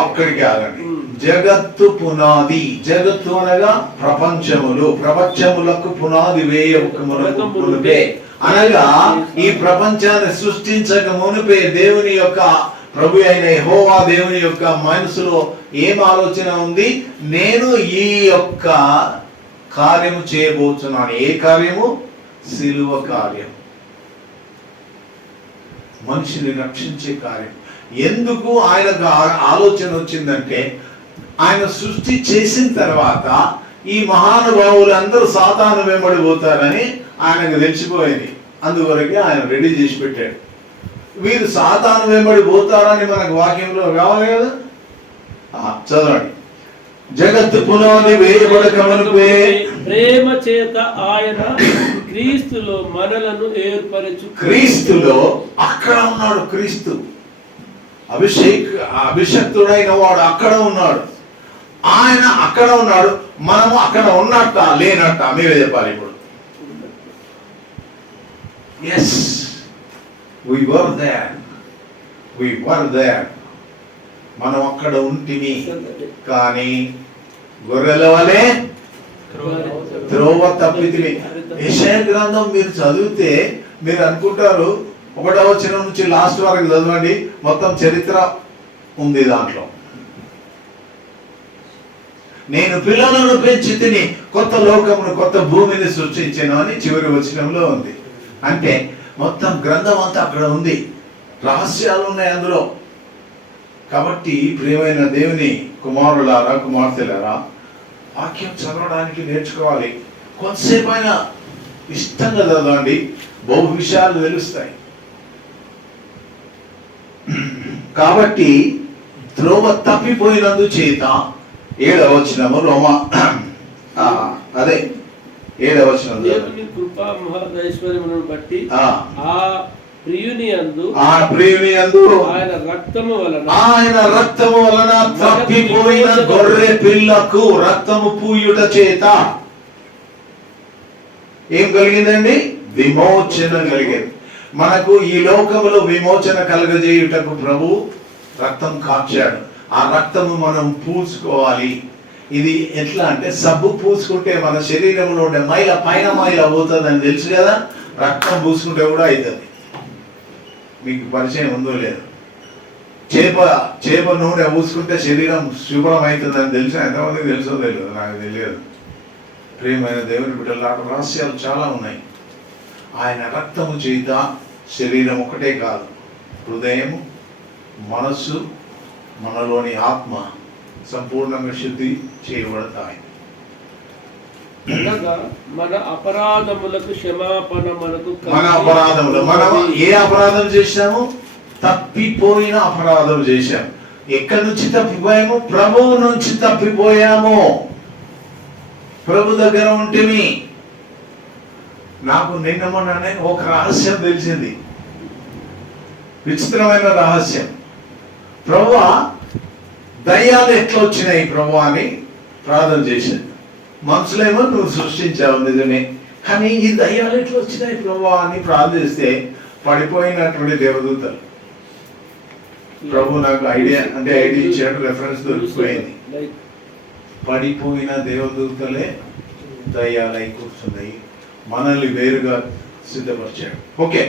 అక్కడికి ఆగండి. జగత్తు పునాది, జగత్తు అనగా ప్రపంచములకు పునాది వేయక మునుపే, అనగా ఈ ప్రపంచాన్ని సృష్టించక మునుపే దేవుని యొక్క ప్రభు అయిన యెహోవా దేవుని యొక్క మనసులో ఏం ఆలోచన ఉంది? నేను ఈ యొక్క కార్యము చేయబోతున్నాను. ఏ కార్యము? సిలువ కార్యం, మనిషిని రక్షించే కార్యం. ఎందుకు ఆయనకు ఆలోచన వచ్చిందంటే, ఆయన సృష్టి చేసిన తర్వాత ఈ మహానుభావులందరూ సాతాను వెంబడిపోతారని ఆయనకు తెలిసిపోయింది. అందువరకు ఆయన రెడీ చేసి పెట్టాడు. వీరు సాతాను వెంబడి పోతారని మనకు వాక్యంలో కావాలి కదా. చదవండి. జగత్తు పునాది వేయబడక మునుపే ప్రేమ చేత ఆయన క్రీస్తులో మనలను ఏర్పరచు. క్రీస్తులో అక్కడ ఉన్నాడు. క్రీస్తు అభిషక్తుడైన వాడు అక్కడ ఉన్నాడు. ఆయన అక్కడ ఉన్నాడు. మనము అక్కడ ఉన్నట్ట లేనట్ట మీరే చెప్పాలి ఇప్పుడు. Yes, we were there. మనం అక్కడ ఉంటిమి. కానీ గొర్రెల వలె త్రోవ తప్పితిమి. యెషయా గ్రంథం మీరు చదివితే మీరు అనుకుంటారు, 1వ వచనం నుంచి లాస్ట్ వరకు చదవండి, మొత్తం చరిత్ర ఉంది దాంట్లో. నేను పిల్లలను పెంచి తిని కొత్త లోకమును కొత్త భూమిని సృష్టించాను అని చివరి వచనంలో ఉంది. అంటే మొత్తం గ్రంథం అంతా అక్కడ ఉంది. రహస్యాలు ఉన్నాయి అందులో. కాబట్టి ప్రియమైన దేవుని కుమారులారా, కుమార్తెలారా, వాక్యం చదవడానికి నేర్చుకోవాలి. కొంతసేపు అయినా ఇష్టంగా చదవండి, బహు విషయాలు తెలుస్తాయి. కాబట్టి త్రోవ తప్పిపోయినందు చేత 7వ వచనము అదే 7వ వచనం, దేవుని కృపా మహదైశ్వర్యమును బట్టి ఆ ప్రియుని యందు ఆయన రక్తము వలన తప్పిపోయిన గొర్రె పిల్లకు రక్తము పూయుట చేత ఏం కలిగిందండి? విమోచన కలిగింది. మనకు ఈ లోకములో విమోచన కలగజేయుటకు ప్రభు రక్తం కార్చాడు. ఆ రక్తము మనం పూసుకోవాలి. ఇది ఎట్లా అంటే, సబ్బు పూసుకుంటే మన శరీరంలో ఉండే మైల పైన మైల పోతుందని తెలుసు కదా. రక్తం పూసుకుంటే కూడా అవుతుంది. మీకు పరిచయం ఉందో లేదు? చేప నూనె పూసుకుంటే శరీరం శుభ్రం అవుతుందని తెలుసు. ఎంతమందికి తెలుసో తెలియదు, నాకు తెలియదు. ప్రియమైన దేవుని బిడ్డల రహస్యాలు చాలా ఉన్నాయి. ఆయన రక్తము చేత శరీరం ఒకటే కాదు, హృదయం, మనస్సు, మనలోని ఆత్మ సంపూర్ణంగా శుద్ధి చేయబడతాయి. మన అపరాధములకు క్షమాపణ మనకు. మన అపరాధములు, మనం ఏ అపరాధం చేశాము? తప్పిపోయిన అపరాధం చేశాము. ఎక్కడి నుంచి తప్పిపోయాము? ప్రభువు నుంచి తప్పిపోయాము. ప్రభు దగ్గర ఉంటేమి. నాకు నిన్న మొన్ననే ఒక రహస్యం తెలిసింది, విచిత్రమైన రహస్యం. ప్రభువా, దయ్యాలు ఎట్లా వచ్చినాయి ప్రభు అని ప్రార్థన చేశాను. మనుషులేమో నువ్వు సృష్టించావు నిజమే, కానీ ఈ దయ్యాలు ఎట్లా వచ్చినాయి ప్రభు అని ప్రార్థిస్తే పడిపోయినటువంటి దేవదూతలు. ప్రభు నాకు ఐడియా ఇచ్చాడు, రెఫరెన్స్ దొరికిపోయింది. పడిపోయిన దేవదూతలే దయ్యాలై కూర్చున్నాయి. మనల్ని వేరుగా సిద్ధపరిచాడు. ఓకే,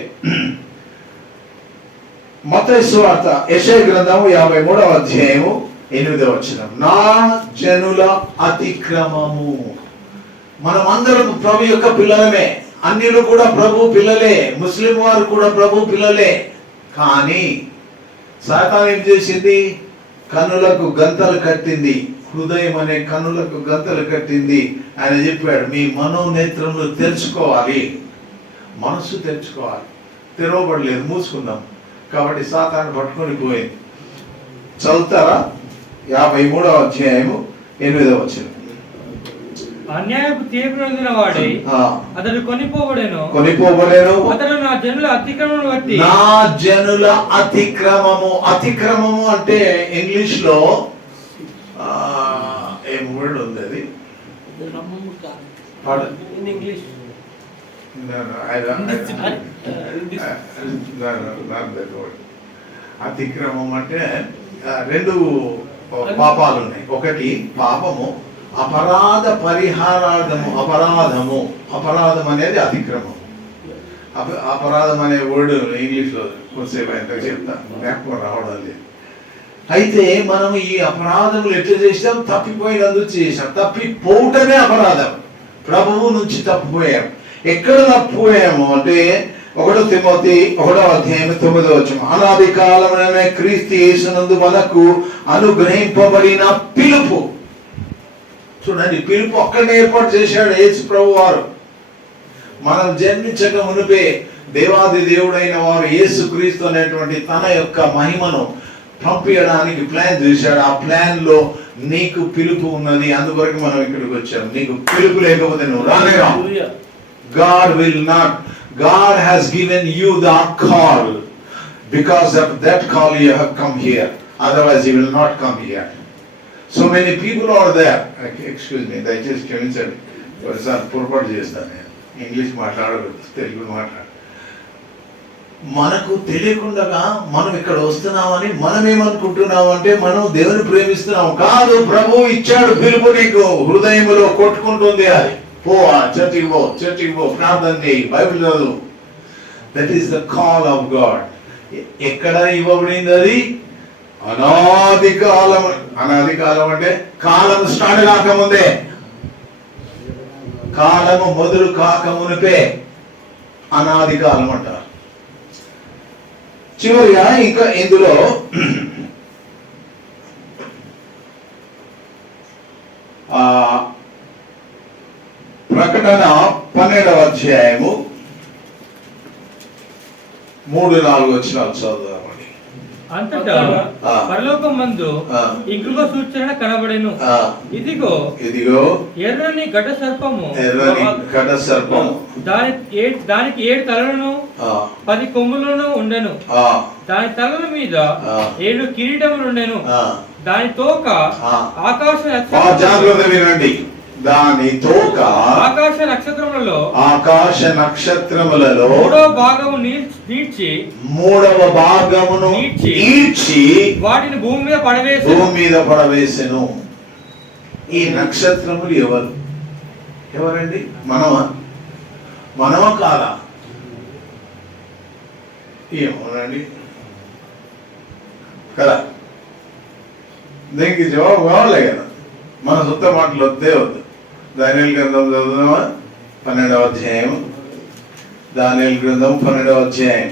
మత్తయి సువార్త యెషయా గ్రంథము 53వ అధ్యాయము 8వ వచనం. నా జనుల అతిక్రమము. మనం అందరం ప్రభు యొక్క పిల్లలమే, అన్యులు కూడా ప్రభు పిల్లలే, ముస్లిం వారు కూడా ప్రభు పిల్లలే. కానీ సాతాను ఏం చేసింది? కన్నులకు గంతలు కట్టింది, హృదయం అనే కన్నులకు గంతలు కట్టింది. ఆయన చెప్పాడు, మీ మనోనేత్రములు తెరుచుకోవాలి, మనస్సు తెరుచుకోవాలి. తెరవబడలేదు, మూసుకుందాం. కాబట్టి సాతాను పట్టుకొని పోయింది. చదువుతారా? 53వ అధ్యాయము 8వ వచనం. అన్యాయపు తీర్పు నొందిన వాడై అతడు కొనిపోబడెను. అతడు నా జనుల అతిక్రమమును బట్టి. నా జనుల అతిక్రమము. అతిక్రమము అంటే ఇంగ్లీష్ లో ఏం వర్డ్ ఉంది అది? ఇన్ ఇంగ్లీష్ అతిక్రమం అంటే రెండు పాపాలు ఉన్నాయి. ఒకటి పాపము, అపరాధ పరిహారార్థము. అపరాధం అనేది అతిక్రమం. అపరాధం అనే వర్డ్ ఇంగ్లీష్ లో కొంతసేపు ఎంత చెప్తా, జ్ఞాపకం రావడం లేదు. అయితే మనం ఈ అపరాధములు ఎట్లా చేసాం? తప్పిపోయినందుకు చేసాం. తప్పిపోవటమే అపరాధం. ప్రభువు నుంచి తప్పిపోయాం. ఎక్కడ తప్పిపోయాము అంటే 1 తిమోతి 1వ అధ్యాయం 9వ వచనం. అనాది కాలముననే క్రీస్తు యేసునందు మనకు అనుగ్రహింపబడిన పిలుపు. చూడండి, పిలుపు అక్కడనే ఏర్పాటు చేశాడు యేసు ప్రభు వారు. మనం జన్మించక మునిపే దేవాది దేవుడైన వారు యేసు క్రీస్తు అనేటువంటి తన యొక్క మహిమను పంపించడానికి ప్లాన్ చేశాడు. ఆ ప్లాన్ లో నీకు పిలుపు ఉన్నది. అందువరకు మనం ఇక్కడికి వచ్చాం. నీకు పిలుపు లేకపోతే నువ్వు రానేరా. God has given you the call. Because of that call you have come here. Otherwise you will not come here. So many people are there. Excuse me, దయచేసి క్షమించండి, ఒకసారి పొరపాటు చేస్తాను. నేను ఇంగ్లీష్ మాట్లాడకూడదు, తెలుగు మాట్లాడు. మనకు తెలియకుండా మనం ఇక్కడ వస్తున్నామని మనం ఏమనుకుంటున్నాం అంటే మనం దేవుని ప్రేమిస్తున్నాం. కాదు, ప్రభు ఇచ్చాడు పిలుపు. నీకు హృదయంలో కొట్టుకుంటుంది అది. పో, చర్చికి పో, ప్రార్థన చేయి, బైబిల్ చదువు. That is the call of God. ఎక్కడ ఇవ్వబడింది అది? అనాది కాలం. అనాది కాలం అంటే కాలం స్టార్ట్ కాకముందే, కాలము మొదలు కాకమునిపే అనాది కాలం అంటారు. చివరిగా ఇంకా ఇందులో ప్రకటన 12వ అధ్యాయము 3-4 వచనాలు చదువుదామండి. అంతటా పరలోకమందు ఇంకొక సూచన కనబడెను. ఇదిగో ఎర్రని ఘట సర్పము. దానికి 7 తలలను 10 కొమ్ములను ఉండెను. దాని తలల మీద 7 కిరీటములు ఉండెను. దాని తోక ఆకాశ దాని తోక ఆకాశ నక్షత్రములలో 3వ భాగము ఈడ్చి వాటిని భూమి మీద పడవేసెను. ఈ నక్షత్రములు ఎవరండి? మనమా కాదా? ఏమోనండి కదా, దీనికి జవాబు కావాలి కదా. మన సొంత మాటలు వద్దే వద్దు. దానియేలు గ్రంథం చదువుదామా? 12వ అధ్యాయం. దానియేలు గ్రంథం 12వ అధ్యాయం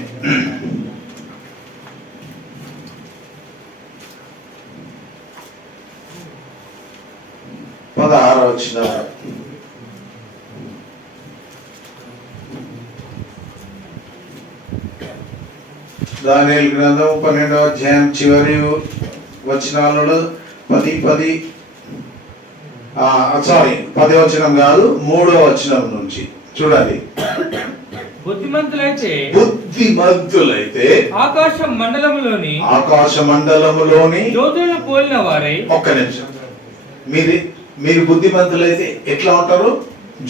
16వ వచనం. దానియేలు గ్రంథం 12వ అధ్యాయం చివరి వచనాలలో 10వ వచనం కాదు, 3వ వచనం నుంచి చూడాలి. బుద్ధిమంతులైతే ఆకాశ మండలములోని జ్యోతులను పోలిన వారై. ఒక్క నిమిషం. మీరు బుద్ధిమంతులైతే ఎట్లా ఉంటారు?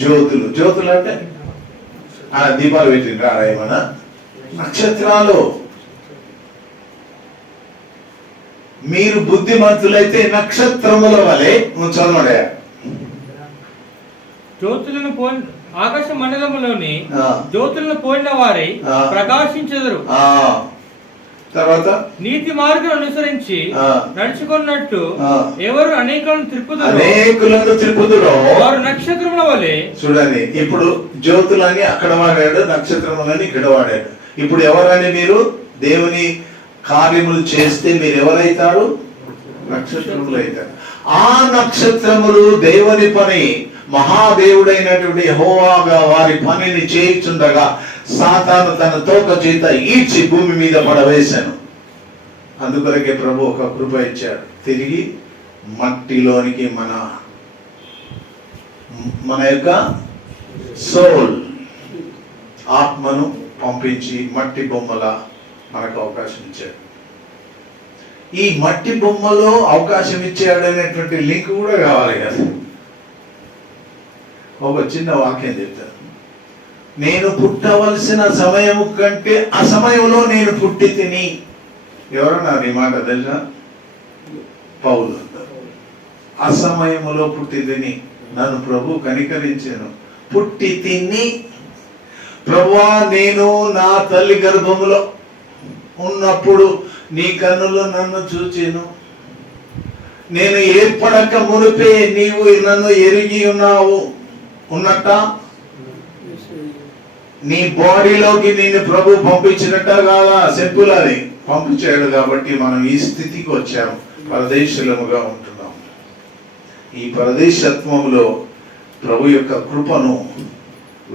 జ్యోతులు అంటే దీపాలు పెట్టిండ్రా? ఏమన్నా నక్షత్రాలు. మీరు బుద్ధిమంతులైతే నక్షత్రముల వలె చదవడే. ఆకాశ మండలములోని ఆ. జ్యోతులను పోయిన వారై ఆ. ప్రకాశించెదరు. తర్వాత నీతి మార్గం అనుసరించి ఆ. నడుచుకున్నట్టు ఆ. ఎవరు అనేకులను త్రిప్పుదురో అనేకులను త్రిపుదురో వారు నక్షత్రముల వలె. చూడండి, ఇప్పుడు జ్యోతులని అక్కడ వాడాడు, నక్షత్రములని ఇక్కడ వాడాడు. ఇప్పుడు ఎవరని మీరు దేవుని కార్యములు చేస్తే మీరు ఎవరైతారు? నక్షత్రములు అవుతారు. ఆ నక్షత్రములు దేవుని పని, మహాదేవుడైనటువంటి యెహోవాగా వారి పనిని చేయుచుండగా సాతాను తన తోక చేత ఈడ్చి భూమి మీద పడవేశాను. అందుకొరకే ప్రభు ఒక కృప ఇచ్చాడు, తిరిగి మట్టిలోనికి మన యొక్క సోల్ ఆత్మను పంపించి మట్టి బొమ్మలా మనకు అవకాశం ఇచ్చాడు. ఈ మట్టి బొమ్మలో అవకాశం ఇచ్చాడు అనేటువంటి లింక్ కూడా కావాలి కదా. ఒక చిన్న వాక్యం చెప్తాను. నేను పుట్టవలసిన సమయం కంటే ఆ సమయంలో నేను పుట్టి తిని. ఎవరన్నా ఈ మాట తెలుసా? పౌలు. ఆ సమయంలో పుట్టి తిని నన్ను ప్రభు కనికరించాను. పుట్టి తిని ప్రభువా, నేను నా తల్లి గర్భములో ఉన్నప్పుడు నీ కన్నులు నన్ను చూచెను. నేను ఏర్పడక మునిపే నీవు నన్ను ఎరిగి ఉన్నట్ట నీ బాడీలోకి నిన్ను ప్రభు పంపించినట్ట కాదా? సింపుల్, అది పంపించాడు. కాబట్టి మనం ఈ స్థితికి వచ్చాము, పరదేశులముగా ఉంటున్నాం. ఈ పరదేశత్వంలో ప్రభు యొక్క కృపను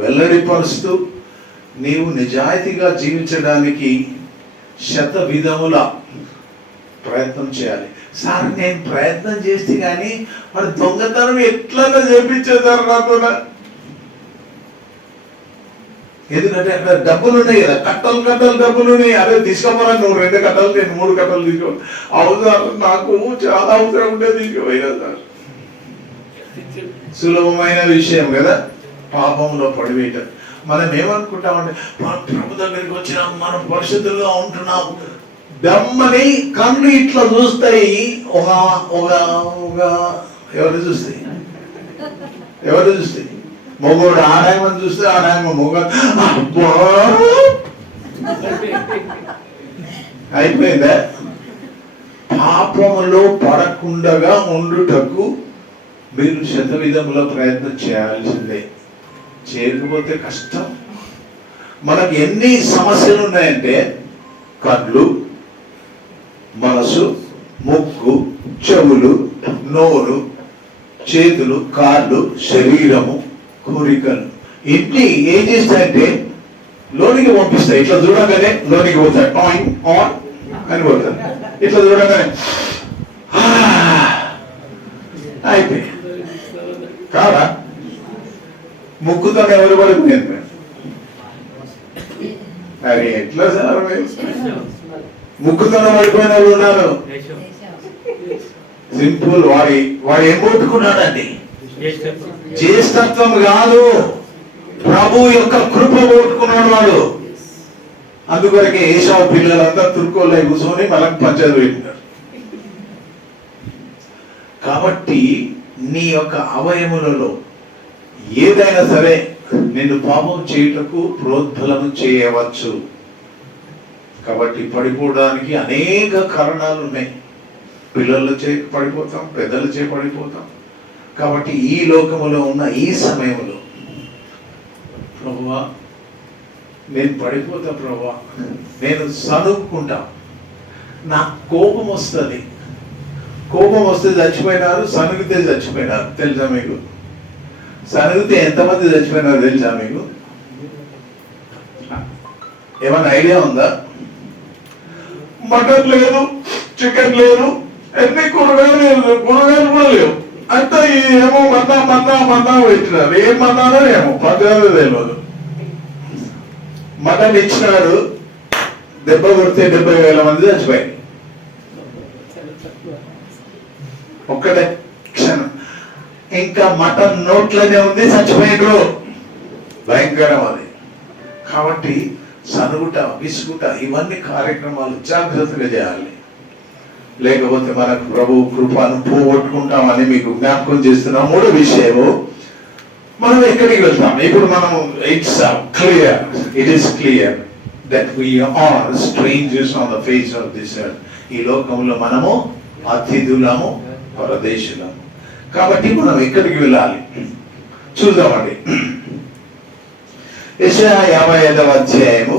వెల్లడిపరుస్తూ నీవు నిజాయితీగా జీవించడానికి శత విధముల ప్రయత్నం చేయాలి. సార్, నేను ప్రయత్నం చేస్తే కానీ మరి దొంగతనం ఎట్లా చేపించేదారు నాతో. ఎందుకంటే అక్కడ డబ్బులు ఉన్నాయి కదా, కట్టలు డబ్బులు ఉన్నాయి. అదే తీసుకోమరా, నువ్వు 2 కట్టలు, నేను 3 కట్టలు తీసుకో. అవసరం, నాకు చాలా అవసరం ఉంటే తీసుకుపోయినా సార్. సులభమైన విషయం కదా పాపంలో పడివేయటం. మనం ఏమనుకుంటామంటే మనం ప్రభు దగ్గరికి వచ్చినాం, మనం పరిశుద్ధులుగా ఉంటున్నాం. దమ్మని కళ్ళు ఇట్లా చూస్తాయి. ఒక ఒక ఒక ఎవరు చూస్తాయి? మొగోడు ఆడాయమని చూస్తే ఆడాయమ మొగ అయిపోయిందా? పాపములో పడకుండా ఉండుటకు మీరు శత విధముల ప్రయత్నం చేయాల్సిందే. చేయకపోతే కష్టం. మనకు ఎన్ని సమస్యలు ఉన్నాయంటే కళ్ళు, మనసు, ముక్కు, చెవులు, నోరు, చేతులు, కాళ్ళు, శరీరము, కోరికలు, ఇన్ని ఏం చేస్తాయంటే లోనికి పంపిస్తాయి. ఇట్లా చూడగానే లోనికి పోతాయి, ఆన్ అని పోతాయి. ఇట్లా చూడగానే అయిపోయి కాదా? ముక్కుతో ఎవరు పడిపోయింది మేము? అది ఎట్లా సార్? ముక్కుతో పడిపోయిన వాళ్ళు ఉన్నారు. సింపుల్, వాడు ఏం కొట్టుకున్నాడండి? జ్యేష్ఠత్వం కాదు, ప్రభు యొక్క కృప కొట్టుకున్నాడు వాడు. అందుకొరకే ఏషావు పిల్లలంతా తుర్కోల్లో కూర్చొని మనకు పంచాయతీ పెట్టినారు. కాబట్టి నీ యొక్క అవయములలో ఏదైనా సరే నిన్ను పాపం చేయుటకు ప్రోద్బలము చేయవచ్చు. కాబట్టి పడిపోవడానికి అనేక కారణాలు ఉన్నాయి. పిల్లలు చే పడిపోతాం, పెద్దలు చే పడిపోతాం. కాబట్టి ఈ లోకములో ఉన్న ఈ సమయంలో ప్రభువా, నేను పడిపోతా ప్రభువా, నేను సనుక్కుంటా, నాకు కోపం వస్తుంది. కోపం వస్తే చచ్చిపోయినారు, సనుగితే చచ్చిపోయినారు. తెలుసా మీకు? సనుగితే ఎంతమంది చచ్చిపోయినారు తెలుసా మీకు? ఏమైనా ఐడియా ఉందా? మటన్ లేదు, చికెన్ లేదు, ఎన్ని కూరగాయలు కూడా లేవు. అంతా ఏమో మన్నా పెట్టినారు. ఏం మన్నానో ఏమో పద్దాలు తెలియదు. మటన్ ఇచ్చినాడు, దెబ్బ కొడితే 70,000 మంది చచ్చిపోయారు. ఒక్కటే క్షణం. ఇంకా మటన్ నోట్లోనే ఉంది, చచ్చిపోయినరు. భయంకరం అది. కాబట్టి సనుగుట, విసుగుట, ఇవన్నీ కార్యక్రమాలు జాగ్రత్తగా చేయాలి. లేకపోతే మనకు ప్రభు కృపను పోగొట్టుకుంటామని మీకు జ్ఞాపకం చేస్తున్నాం. 3వ విషయము, మనం ఎక్కడికి వెళ్తాం ఇప్పుడు? మనం it is clear that we are strangers on the face of this earth. ఈ లోకంలో మనము అతిథులము, పరదేశులము. కాబట్టి మనం ఎక్కడికి వెళ్ళాలి చూద్దామండి. యెషయా 55వ అధ్యాయము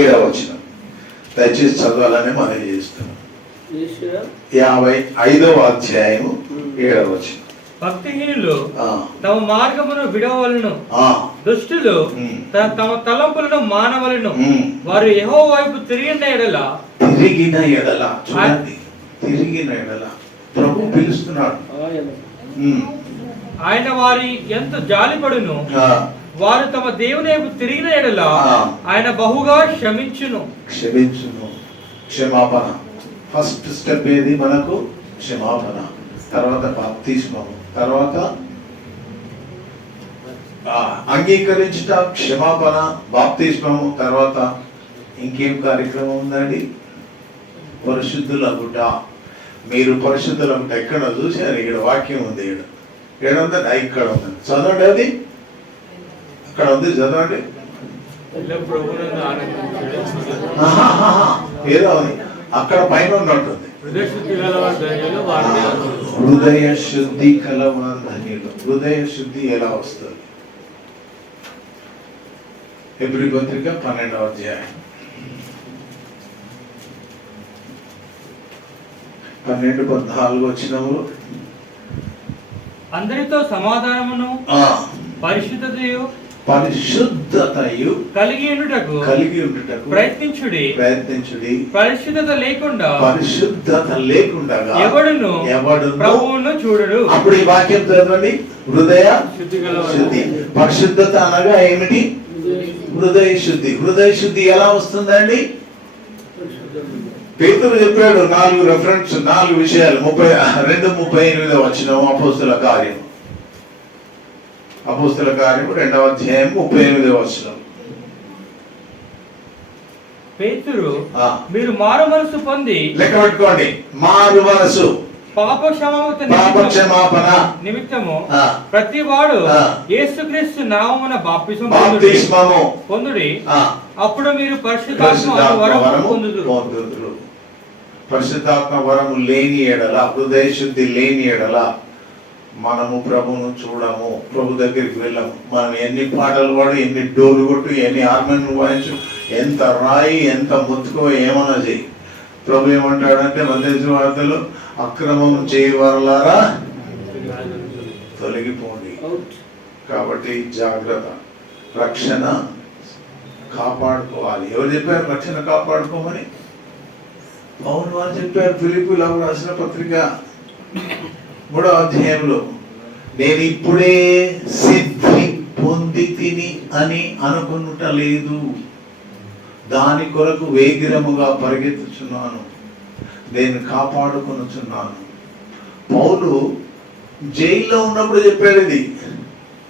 7వ వచనం దయచేసి చదవాలని మనం చేస్తున్నాం. యెషయా 55వ అధ్యాయము 7వ వచనం. భక్తిహీనులు తమ మార్గమును విడవలను, దుష్టులు తమ తలంపులను మానవలను. వారు యెహోవా వైపు తిరిగిన ఎడల చూడండి, తిరిగిన ఎడల ప్రభు పిలుస్తున్నాడు. ఆయన వారి ఎంత జాలిపడును. వారు తమ దేవుని వైపు తిరిగిన ఎడల ఆయన బహుగా క్షమించును. క్షమాపణ. ఫస్ట్ స్టెప్ ఏది మనకు? క్షమాపణ. తర్వాత బాప్తిస్మము, తర్వాత అంగీకరించుట, క్షమాపణ, బాప్తిస్మము, తర్వాత ఇంకేం కార్యక్రమం ఉందండి? పరిశుద్ధులగుట. మీరు పరిశుద్ధులగుట ఎక్కడ చూసారు? ఇక్కడ వాక్యం ఉంది. ఇక్కడ ఉందండి, ఇక్కడ ఉందండి. చదవండి, అది అక్కడ ఉంది, చదవండి. ఏదో ఉంది అక్కడ పైన ఉన్నట్టుంది. హృదయ శుద్ధి కలవారు ధన్యులు. హృదయ శుద్ధి ఎలా వస్తుంది? హెబ్రీ పత్రిక 12వ అధ్యాయం 12-14 వచనములు. అందరితో సమాధానమును పరిశుద్ధతయు కలిగి ఉండుటకు ప్రయత్నించుడి. పరిశుద్ధత లేకుండా ఎవడును ప్రభువును చూడడు. అప్పుడు ఈ వాక్యం చదవండి. హృదయ శుద్ధి. పరిశుద్ధత అనగా ఏమిటి? హృదయ శుద్ధి. హృదయ శుద్ధి ఎలా వస్తుందండి? పేతురు చెప్పాడు 4 రెఫరెన్స్, 4 విషయాలు. 2:38 వచనం అపోస్తుల కార్యం 2వ అధ్యాయం 38వ వచనం. పేతురు మీరు మారు మనసు పొంది, లెక్క పెట్టుకోండి, మారు మనసు, పాప క్షమాపణ నిమిత్తము ప్రతి వాడు యేసుక్రీస్తు నామమున బాప్తిస్మము పొందుడి. అప్పుడు మీరు పరిశుద్ధాత్మ వరము పొందుదురు. పరిశుద్ధాత్మ వరము లేని ఎడల, హృదయ శుద్ధి లేని ఎడల మనము ప్రభువును చూడము, ప్రభు దగ్గరికి వెళ్ళము. మనం ఎన్ని పాటలు పాడు, ఎన్ని డోలు కొట్టు, ఎన్ని హార్మోనియం వాయించు, ఎంత రాయి, ఎంత ముత్తుకో, ఏమన్నా చెయ్యి, ప్రభు ఏమంటాడంటే మత్తయి వార్తలో, అక్రమం చేయవారులారా తొలగిపోండి. కాబట్టి జాగ్రత్త, రక్షణ కాపాడుకోవాలి. ఎవరు చెప్పారు రక్షణ కాపాడుకోమని? పౌలు వారు చెప్పారు ఫిలిప్పీయులకు రాసిన పత్రిక 3వ అధ్యాయంలో, నేను ఇప్పుడే సిద్ధి పొంది తిని అని అనుకునుట లేదు, దాని కొరకు వేగిరముగా పరిగెత్తుచున్నాను, నేను కాపాడుకొనుచున్నాను. పౌలు జైల్లో ఉన్నప్పుడు చెప్పాడు. ఇది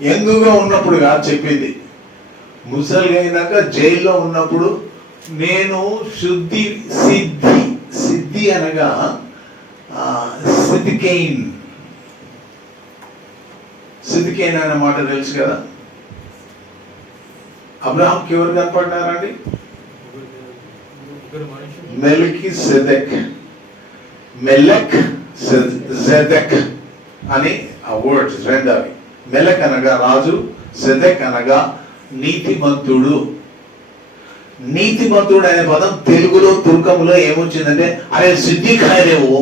యంగుగా ఉన్నప్పుడు కాదు చెప్పింది, ముసలి అయినాక జైల్లో ఉన్నప్పుడు నేను సిద్ధి అనగా సిద్ధికెయిన్ అనే మాట తెలుసు కదా. అబ్రహాంకి ఎవరు కనపడినారండి? మెలెక్ జెదెక్ అని ఆ వర్డ్స్ రెండవి. మెలెక్ అనగా రాజు, జెదెక్ అనగా నీతిమంతుడు. నీతిమంతుడు అనే పదం తెలుగులో తుర్కములో ఏమొచ్చిందంటే, అరే సిద్దిక్ అనేవు.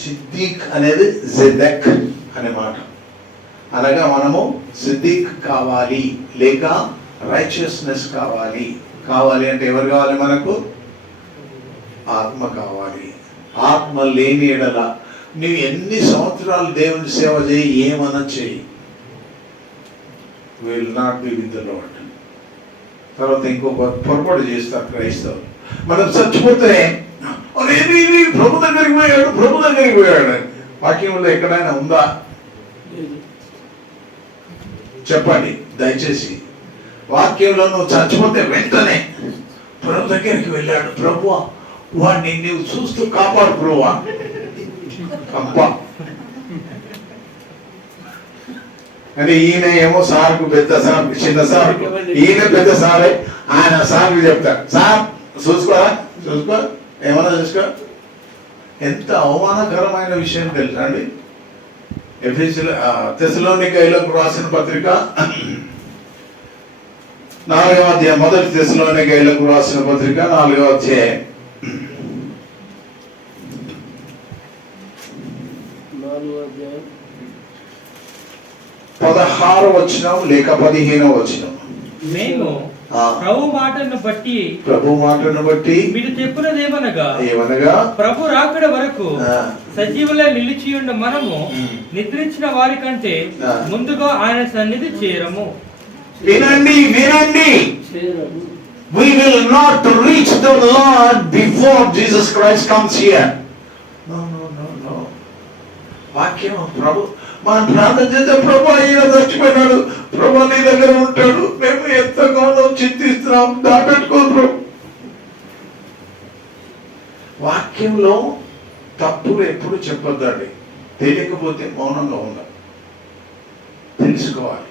సిద్దిక్ అనేది జెదెక్ అనే మాట. అనగా మనము సిద్దిక్ కావాలి, లేక రైచియస్నెస్ కావాలి. అంటే ఎవరు కావాలి మనకు? ఆత్మ కావాలి. ఆత్మ లేని ఎడల నువ్వు ఎన్ని సంవత్సరాలు దేవుని సేవ చేయి, ఏమన్నా చేయి, will not be with the lord. తర్వాత ఇంకొక పొరపాటు చేస్తారు క్రైస్తవులు. మనం చచ్చిపోతే ప్రభు దగ్గరికి పోయాడు. వాక్యంలో ఎక్కడైనా ఉందా? చెప్పండి దయచేసి. వాక్యంలో నువ్వు చచ్చిపోతే వెంటనే ప్రభు దగ్గరికి వెళ్ళాడు, ప్రభువా వాడిని నువ్వు చూస్తూ కాపాడు ప్రభువా. అంటే ఈయన ఏమో సార్కు పెద్ద సార్, చిన్న సార్, ఈయన పెద్ద సారే. ఆయన సార్కి చెప్తారు, సార్ చూసుకోరా, చూసుకో, ఏమన్నా చూసుకో. ఎంత అవమానకరమైన విషయం తెలుసా అండి. తెస్సలోనికైలకు రాసిన పత్రిక 4వ అధ్యాయం, మొదటి తెస్సలోనికైలకు రాసిన పత్రిక 4వ అధ్యాయం 16వ వచనం లేక 15వ వచనం. మేము ప్రభు మాటను బట్టి మీరు చెప్పున్నదేమనగా, ప్రభు రాకడ వరకు సజీవులై నిలిచి ఉన్న మనము నిద్రించిన వారి కంటే ముందుగా ఆయన సన్నిధి చేరము. వినండి, we will not reach the Lord before Jesus Christ comes here. No. వాక్యం ప్రభు, మనం ప్రార్థన చేస్తే ప్రభు ఆయన చచ్చిపోయినాడు, ప్రభు నీ దగ్గర ఉంటాడు, మేము ఎంతగానో చింతిస్తున్నాం, దాపెట్టుకో ప్రభు. వాక్యంలో తప్పులు ఎప్పుడు చెప్పొద్దండి. తెలియకపోతే మౌనంగా ఉండాలి, తెలుసుకోవాలి,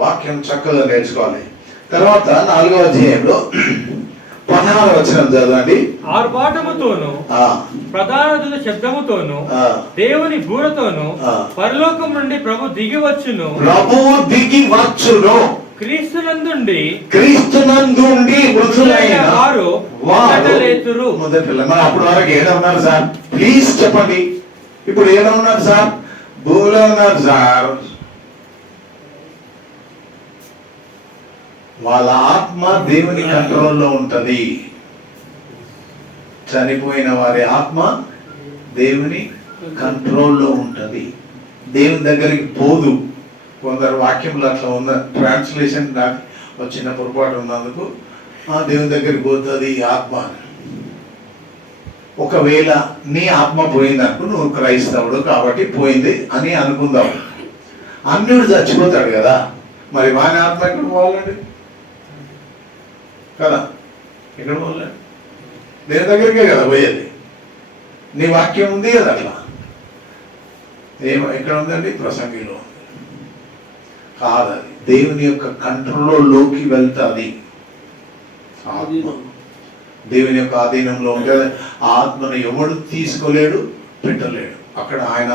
వాక్యం చక్కగా నేర్చుకోవాలి. తర్వాత 4వ అధ్యాయంలో 16వ వచనం చదవండి. ఆర్భాటముతోను ప్రధాన దూత శబ్దముతోను దేవుని బూరతోను పరలోకం నుండి ప్రభు దిగి వచ్చును. క్రీస్తునందుండి మృతులైన వారు లేతురు. అప్పుడు వరకు ఏడ ఉన్నారు సార్? ప్లీజ్ చెప్పండి. ఇప్పుడు ఏడ ఉన్నారు సార్? భూమిలో ఉన్నారు సార్. వాళ్ళ ఆత్మ దేవుని కంట్రోల్లో ఉంటది. చనిపోయిన వారి ఆత్మ దేవుని కంట్రోల్లో ఉంటది, దేవుని దగ్గరికి పోదు. కొందరు వాక్యంలో అట్లా ఉన్న ట్రాన్స్లేషన్ నాకు వచ్చిన పొరపాటు ఉన్నందుకు దేవుని దగ్గరికి పోతుంది ఆత్మ. ఒకవేళ నీ ఆత్మ పోయిందనుకో, నువ్వు క్రైస్తవుడు కాబట్టి పోయింది అని అనుకుందాం. అన్యుడు చచ్చిపోతాడు కదా, మరి వాని ఆత్మ ఎక్కడ పోవాలండి కదా? ఎక్కడ పోలేదు, దేవుని దగ్గరికే కదా పోయేది. నీ వాక్యం ఉంది కదా అట్లా. ఎక్కడ ఉందండి? ప్రసంగిలో ఉంది కాదది. దేవుని యొక్క కంట్రోల్లోకి వెళ్తుంది ఆత్మ. దేవుని యొక్క ఆధీనంలో ఉంటుంది. ఆ ఆత్మను ఎవడు తీసుకోలేడు, పెట్టలేడు. అక్కడ ఆయన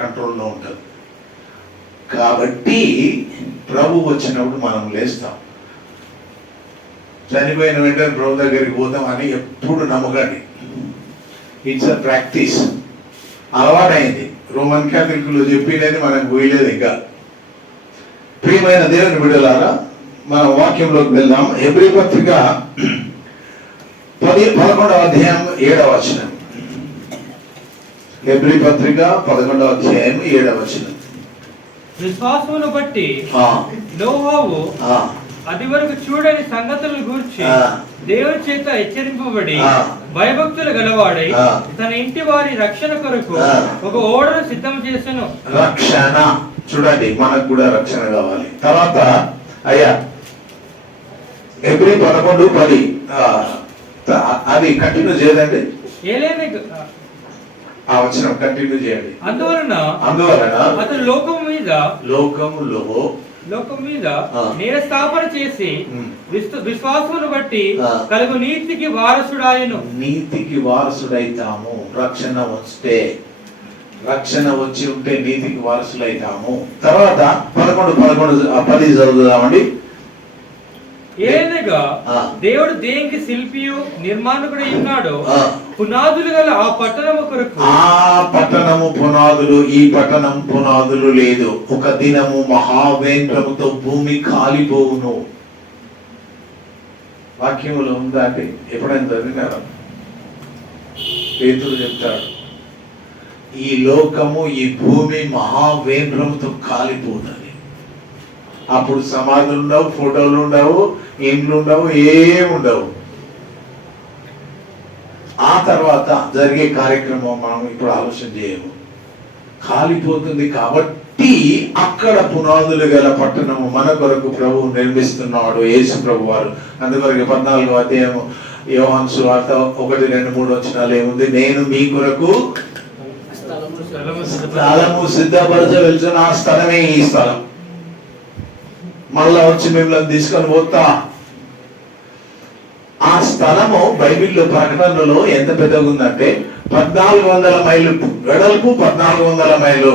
కంట్రోల్లో ఉంటుంది. కాబట్టి ప్రభు వచ్చినప్పుడు మనం లేస్తాం. చనిపోయిన వెంటనే ప్రభు దగ్గరికి పోతాం అని ఎప్పుడు నమ్మకండి. ఇట్స్ అ ప్రాక్టీస్, అలవాటైంది. రోమన్ క్యాథలిక్లో చెప్పినది మనకు పోయలేదు ఇంకా. ప్రియమైన దేవుని బిడ్డలారా, మన వాక్యంలోకి వెళ్దాం. హెబ్రీ పత్రిక 11వ అధ్యాయం 7వ వచనం. హెబ్రీ పత్రిక 11వ అధ్యాయం 7వ వచనం. విశ్వాసమును బట్టి నోవాహు అది వరకు చూడని సంగతులను గూర్చి దేవుని చేత హెచ్చరింపబడి భయభక్తులు గలవాడై తన ఇంటి వారి రక్షణ కొరకు ఒక ఓడను సిద్ధం చేసెను. రక్షణ చూడండి, మనకు కూడా రక్షణ కావాలి. తర్వాత అయ్యా హెబ్రీ 11:10 అది కంటిన్యూ చేయదండి. ఆ వచనం కంటిన్యూ చేయండి. అందువలన అతను లోకం మీద నేర స్థాపన చేసి విశ్వాసమును బట్టి కలుగు నీతికి వారసుడాయను. నీతికి వారసుడైతాము. రక్షణ వచ్చి ఉంటే నీతికి వారసులైతాము. తర్వాత 11:10 చదువుదామండి. ఏదైనా దేవుడు దేనికి శిల్పియు నిర్మాణకుడై ఉన్నాడు. పునాదులు గల ఆ పట్టణము కొరకు, ఆ పట్టణము పునాదులు, ఈ పట్టణం పునాదులు లేదు. ఒక దినము మహావేంద్రముతో భూమి కాలిపోవును. వాక్యములో ఉందా అంటే ఎప్పుడైనా చదివినారా? పేతురు చెప్తాడు, ఈ లోకము, ఈ భూమి మహావేంద్రముతో కాలిపోతుంది. అప్పుడు సమాధులు ఉండవు, ఫోటోలు ఉండవు, ఇండ్లు ఉండవు, ఏముండవు. ఆ తర్వాత జరిగే కార్యక్రమం మనం ఇప్పుడు ఆలోచన చేయము. కాలిపోతుంది కాబట్టి అక్కడ పునాదులు గల పట్టణము మన కొరకు ప్రభువు నిర్మిస్తున్నాడు, యేసు ప్రభు వారు. అందుకొరకు 14వ అధ్యాయం యోహాను సువార్త 1, 2, 3 వచనాలు ఏముంది? నేను మీ కొరకు స్థలము సిద్ధపరచవలసిన ఆ స్థలమే ఈ స్థలం. మళ్ళా వచ్చి మిమ్మల్ని తీసుకొని పోతా. ఆ స్థలము బైబిల్లో ప్రకటనలో ఎంత పెద్దగా ఉందంటే 1400 మైళ్ళు వెడల్పు, 1400 మైళ్ళు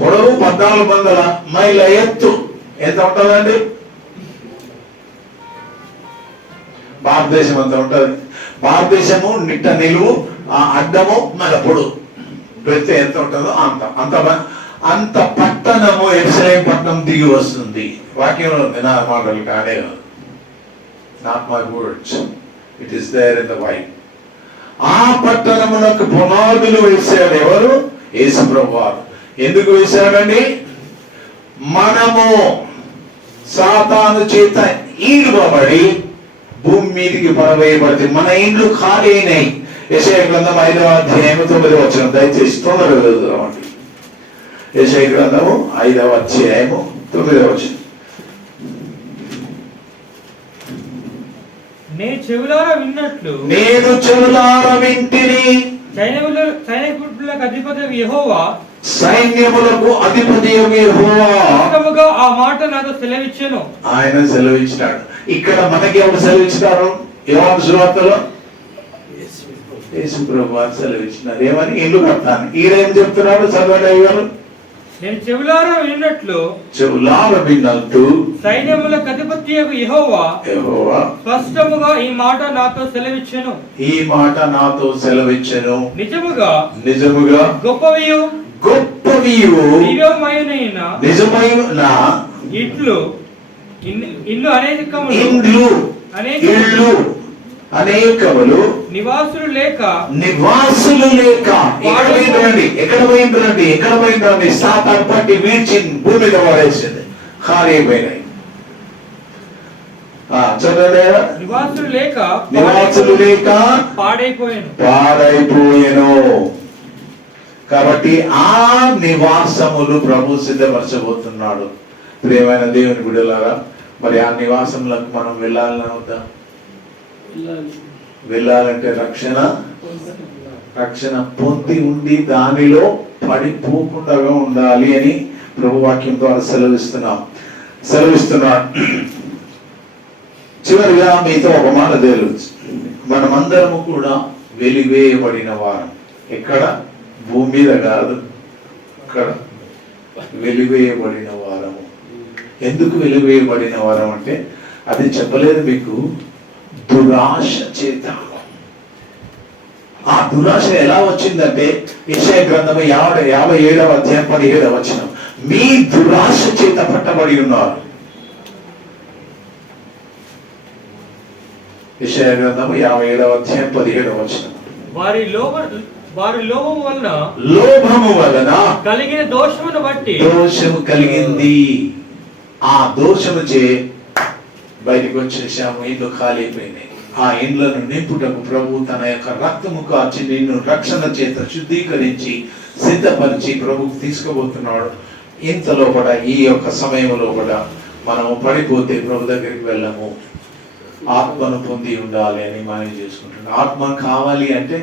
పొడవు, 1400 మైళ్ళ ఎత్తు. ఎంత ఉంటుందండి? భారతదేశం అంత ఉంటది. భారతదేశము నిట్ట నిలువు, ఆ అడ్డము మన పొడవు పెడితే ఎంత ఉంటుందో అంత అంత అంత పట్టణము యెరూషలేము పట్టణం దిగి వస్తుంది. వాక్యంలో ఉంది, నా మాటలు కానే కాదు. Not my words, it is there in the Bible. ఆ పట్టణమునకు పునాదులు వేశాడు ఎవరు? యేసు ప్రభువారు. ఎందుకు వేశాడండి? మనము సాతాను చేత ఈడ్వబడి భూమి మీదికి పడవేయబడితే మన ఇండ్లు ఖాళీ అయినాయి. యెషయా గ్రంథం 5వ అధ్యాయం 9వ వచనం. దయచేసి తొందరగా చదువుదామండి. యెషయా గ్రంథము 5వ అధ్యాయము 9వ వచనం. నేను చెవులారా విన్నట్లు, నేను చెవులారా వింటిని, సైనికులకు అధిపతి యెహోవా, సైన్యములకు అధిపతి యెహోవా స్పష్టముగా ఆ మాట నాతో సెలవిచ్చెను. ఆయన సెలవిచ్చినాడు. ఇక్కడ మనకి ఎవరు సెలవిచ్చినారు? యోహాను సువార్తలో యేసు ప్రభువారు సెలవిచ్చినారు. ఏమని? ఇల్లు కడతాను. ఈయనేం చెప్తున్నాడు? చదవండి అయ్యారు. నేను చెవులారా విన్నట్లు, చెవులారా విన్నట్టు సైన్యములకు అధిపతి యెహోవా యెహోవా స్పష్టముగా ఈ మాట నాతో సెలవిచ్చెను. ఈ మాట నాతో సెలవిచ్చెను. నిజముగా నిజముగా గొప్పవియు గొప్పవియు దివ్యమయునైన నిజమైన ఇల్లు అనేకములు, ఇండ్లు ఇళ్ళు అనేకములు, నివాసులు లేక ఎక్కడ పోయిందండి? సాతాను పట్టి వీడ్చి భూమి మీద పడేసింది. ఖాళీ అయిపోయినాయి. చదవండి. నివాసులు లేక పాడైపోయాను. కాబట్టి ఆ నివాసములు ప్రభు సిద్ధపరచబోతున్నాడు. ప్రియమైన దేవుని బిడ్డలారా, మరి ఆ నివాసములకు మనం వెళ్ళాలని వద్దా? వెళ్ళాలంటే రక్షణ పొంది ఉండి దానిలో పడిపోకుండా ఉండాలి అని ప్రభు వాక్యం ద్వారా సెలవిస్తున్నాడు. చివరిగా మీతో ఒక మాట తెలుసు. మనమందరము కూడా వెలివేయబడిన వారం. ఎక్కడ? భూమి మీద కాదు, ఇక్కడ వెలివేయబడిన వారము. ఎందుకు వెలివేయబడిన వారం అంటే అది చెప్పలేదు మీకు. దురాశ చేత. ఆ దురాశ ఎలా వచ్చిందంటే యెషయా గ్రంథము 57వ అధ్యాయం 17వ వచనం. మీ దురాశ చేత పట్టబడి ఉన్నారు. యెషయా గ్రంథము 57వ అధ్యాయం 17వ వచనం. లోభము వలన కలిగిన దోషమును బట్టి దోషము కలిగింది. ఆ దోషము చే బయటకు వచ్చేసాము. ఇల్లు ఖాళీ అయిపోయినాయి. ఆ ఇండ్లను నింపుటకు ప్రభు తన యొక్క రక్తము కాచి నిన్ను రక్షణ చేత శుద్ధీకరించి సిద్ధపరిచి ప్రభుకు తీసుకుపోతున్నాడు. ఇంత లోపల ఈ యొక్క సమయం లోపల మనము పడిపోతే ప్రభు దగ్గరికి వెళ్ళము. ఆత్మను పొంది ఉండాలి అని మనం చేసుకుంటున్నాం. ఆత్మ కావాలి అంటే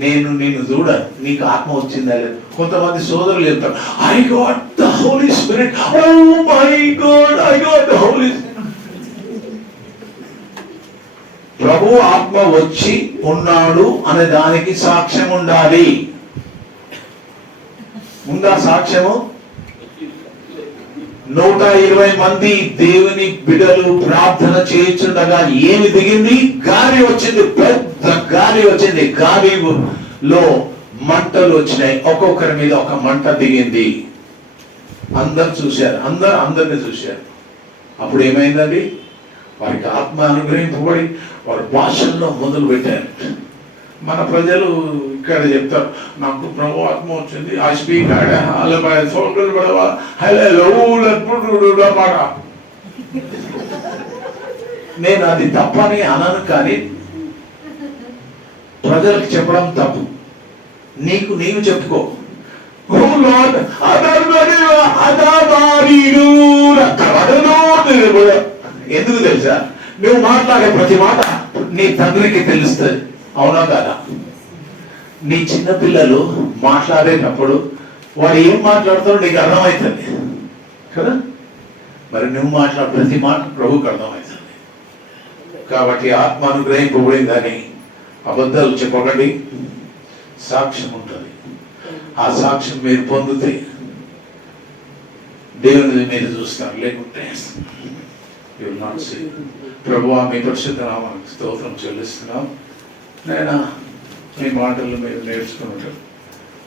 నిన్ను చూడ నీకు ఆత్మ వచ్చిందా లేదు. కొంతమంది సోదరులు చెప్తారు, I got the Holy Spirit, oh my God, I got the Holy. ప్రభు ఆత్మ వచ్చి ఉన్నాడు అనే దానికి సాక్ష్యం ఉండాలి. ఉందా సాక్ష్యము? 120 మంది దేవుని బిడ్డలు ప్రార్థన చేయించుండగా ఏమి దిగింది? గాలి వచ్చింది, పెద్ద గాలి వచ్చింది. గాలిలో మంటలు వచ్చినాయి. ఒక్కొక్కరి మీద ఒక మంట దిగింది. అందరు చూశారు, అందరిని చూశారు. అప్పుడు ఏమైందండి? వారికి ఆత్మ అనుగ్రహింపబడి వారి భాషల్లో మొదలు పెట్టారు. మన ప్రజలు ఇక్కడ చెప్తారు, నాకు ప్రభు ఆత్మ వచ్చింది, ఐ స్పీక్ నేను అది తప్పని అనను, కానీ ప్రజలకు చెప్పడం తప్పు. నీవు చెప్పుకో. ఎందుకు తెలుసా? నువ్వు మాట్లాడే ప్రతి మాట నీ తండ్రికి తెలుస్తుంది. అవునా కదా? నీ చిన్నపిల్లలు మాట్లాడేటప్పుడు వాడు ఏం మాట్లాడతారో నీకు అర్థమవుతుంది కదా. మరి నువ్వు మాట్లాడే ప్రతి మాట ప్రభువుకు అర్థమవుతుంది. కాబట్టి ఆత్మ అనుగ్రహింపబడిందని అబద్ధాలు చెప్పకండి, సాక్ష్యం ఉంటుంది. ఆ సాక్ష్యం మీరు పొందితే దేవుని మీరు చూస్తారు, లేకుంటే యు విల్ నాట్ సీ. ప్రభువా మీ పరిశుద్ధ నామానికి స్తోత్రం చెల్లిస్తున్నాం. నేను మీ మాటలు మీరు నేర్చుకుంటారు.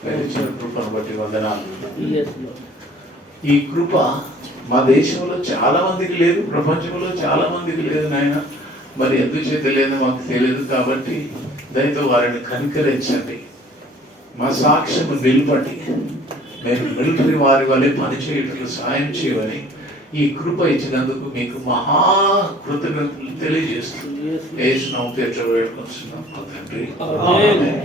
మీరు ఇచ్చిన కృపను బట్టి వందనాలు. Yes, Lord. ఈ కృప మా దేశంలో చాలా మందికి లేదు, ప్రపంచంలో చాలా మందికి లేదు నాయన. మరి ఎందుచేత లేదు మాకు తెలియదు. కాబట్టి దయతో వారిని కనికరించండి, మా సాక్ష్యం నిలబడి మేము మిలిటరీ వారి వల్లే పనిచేయటం సాయం చేయమని ఈ కృప ఇచ్చినందుకు మీకు మహా కృతజ్ఞతలు తెలియజేస్తూ యేసు నామములో వేడుకొంటున్నాం తండ్రి. Amen.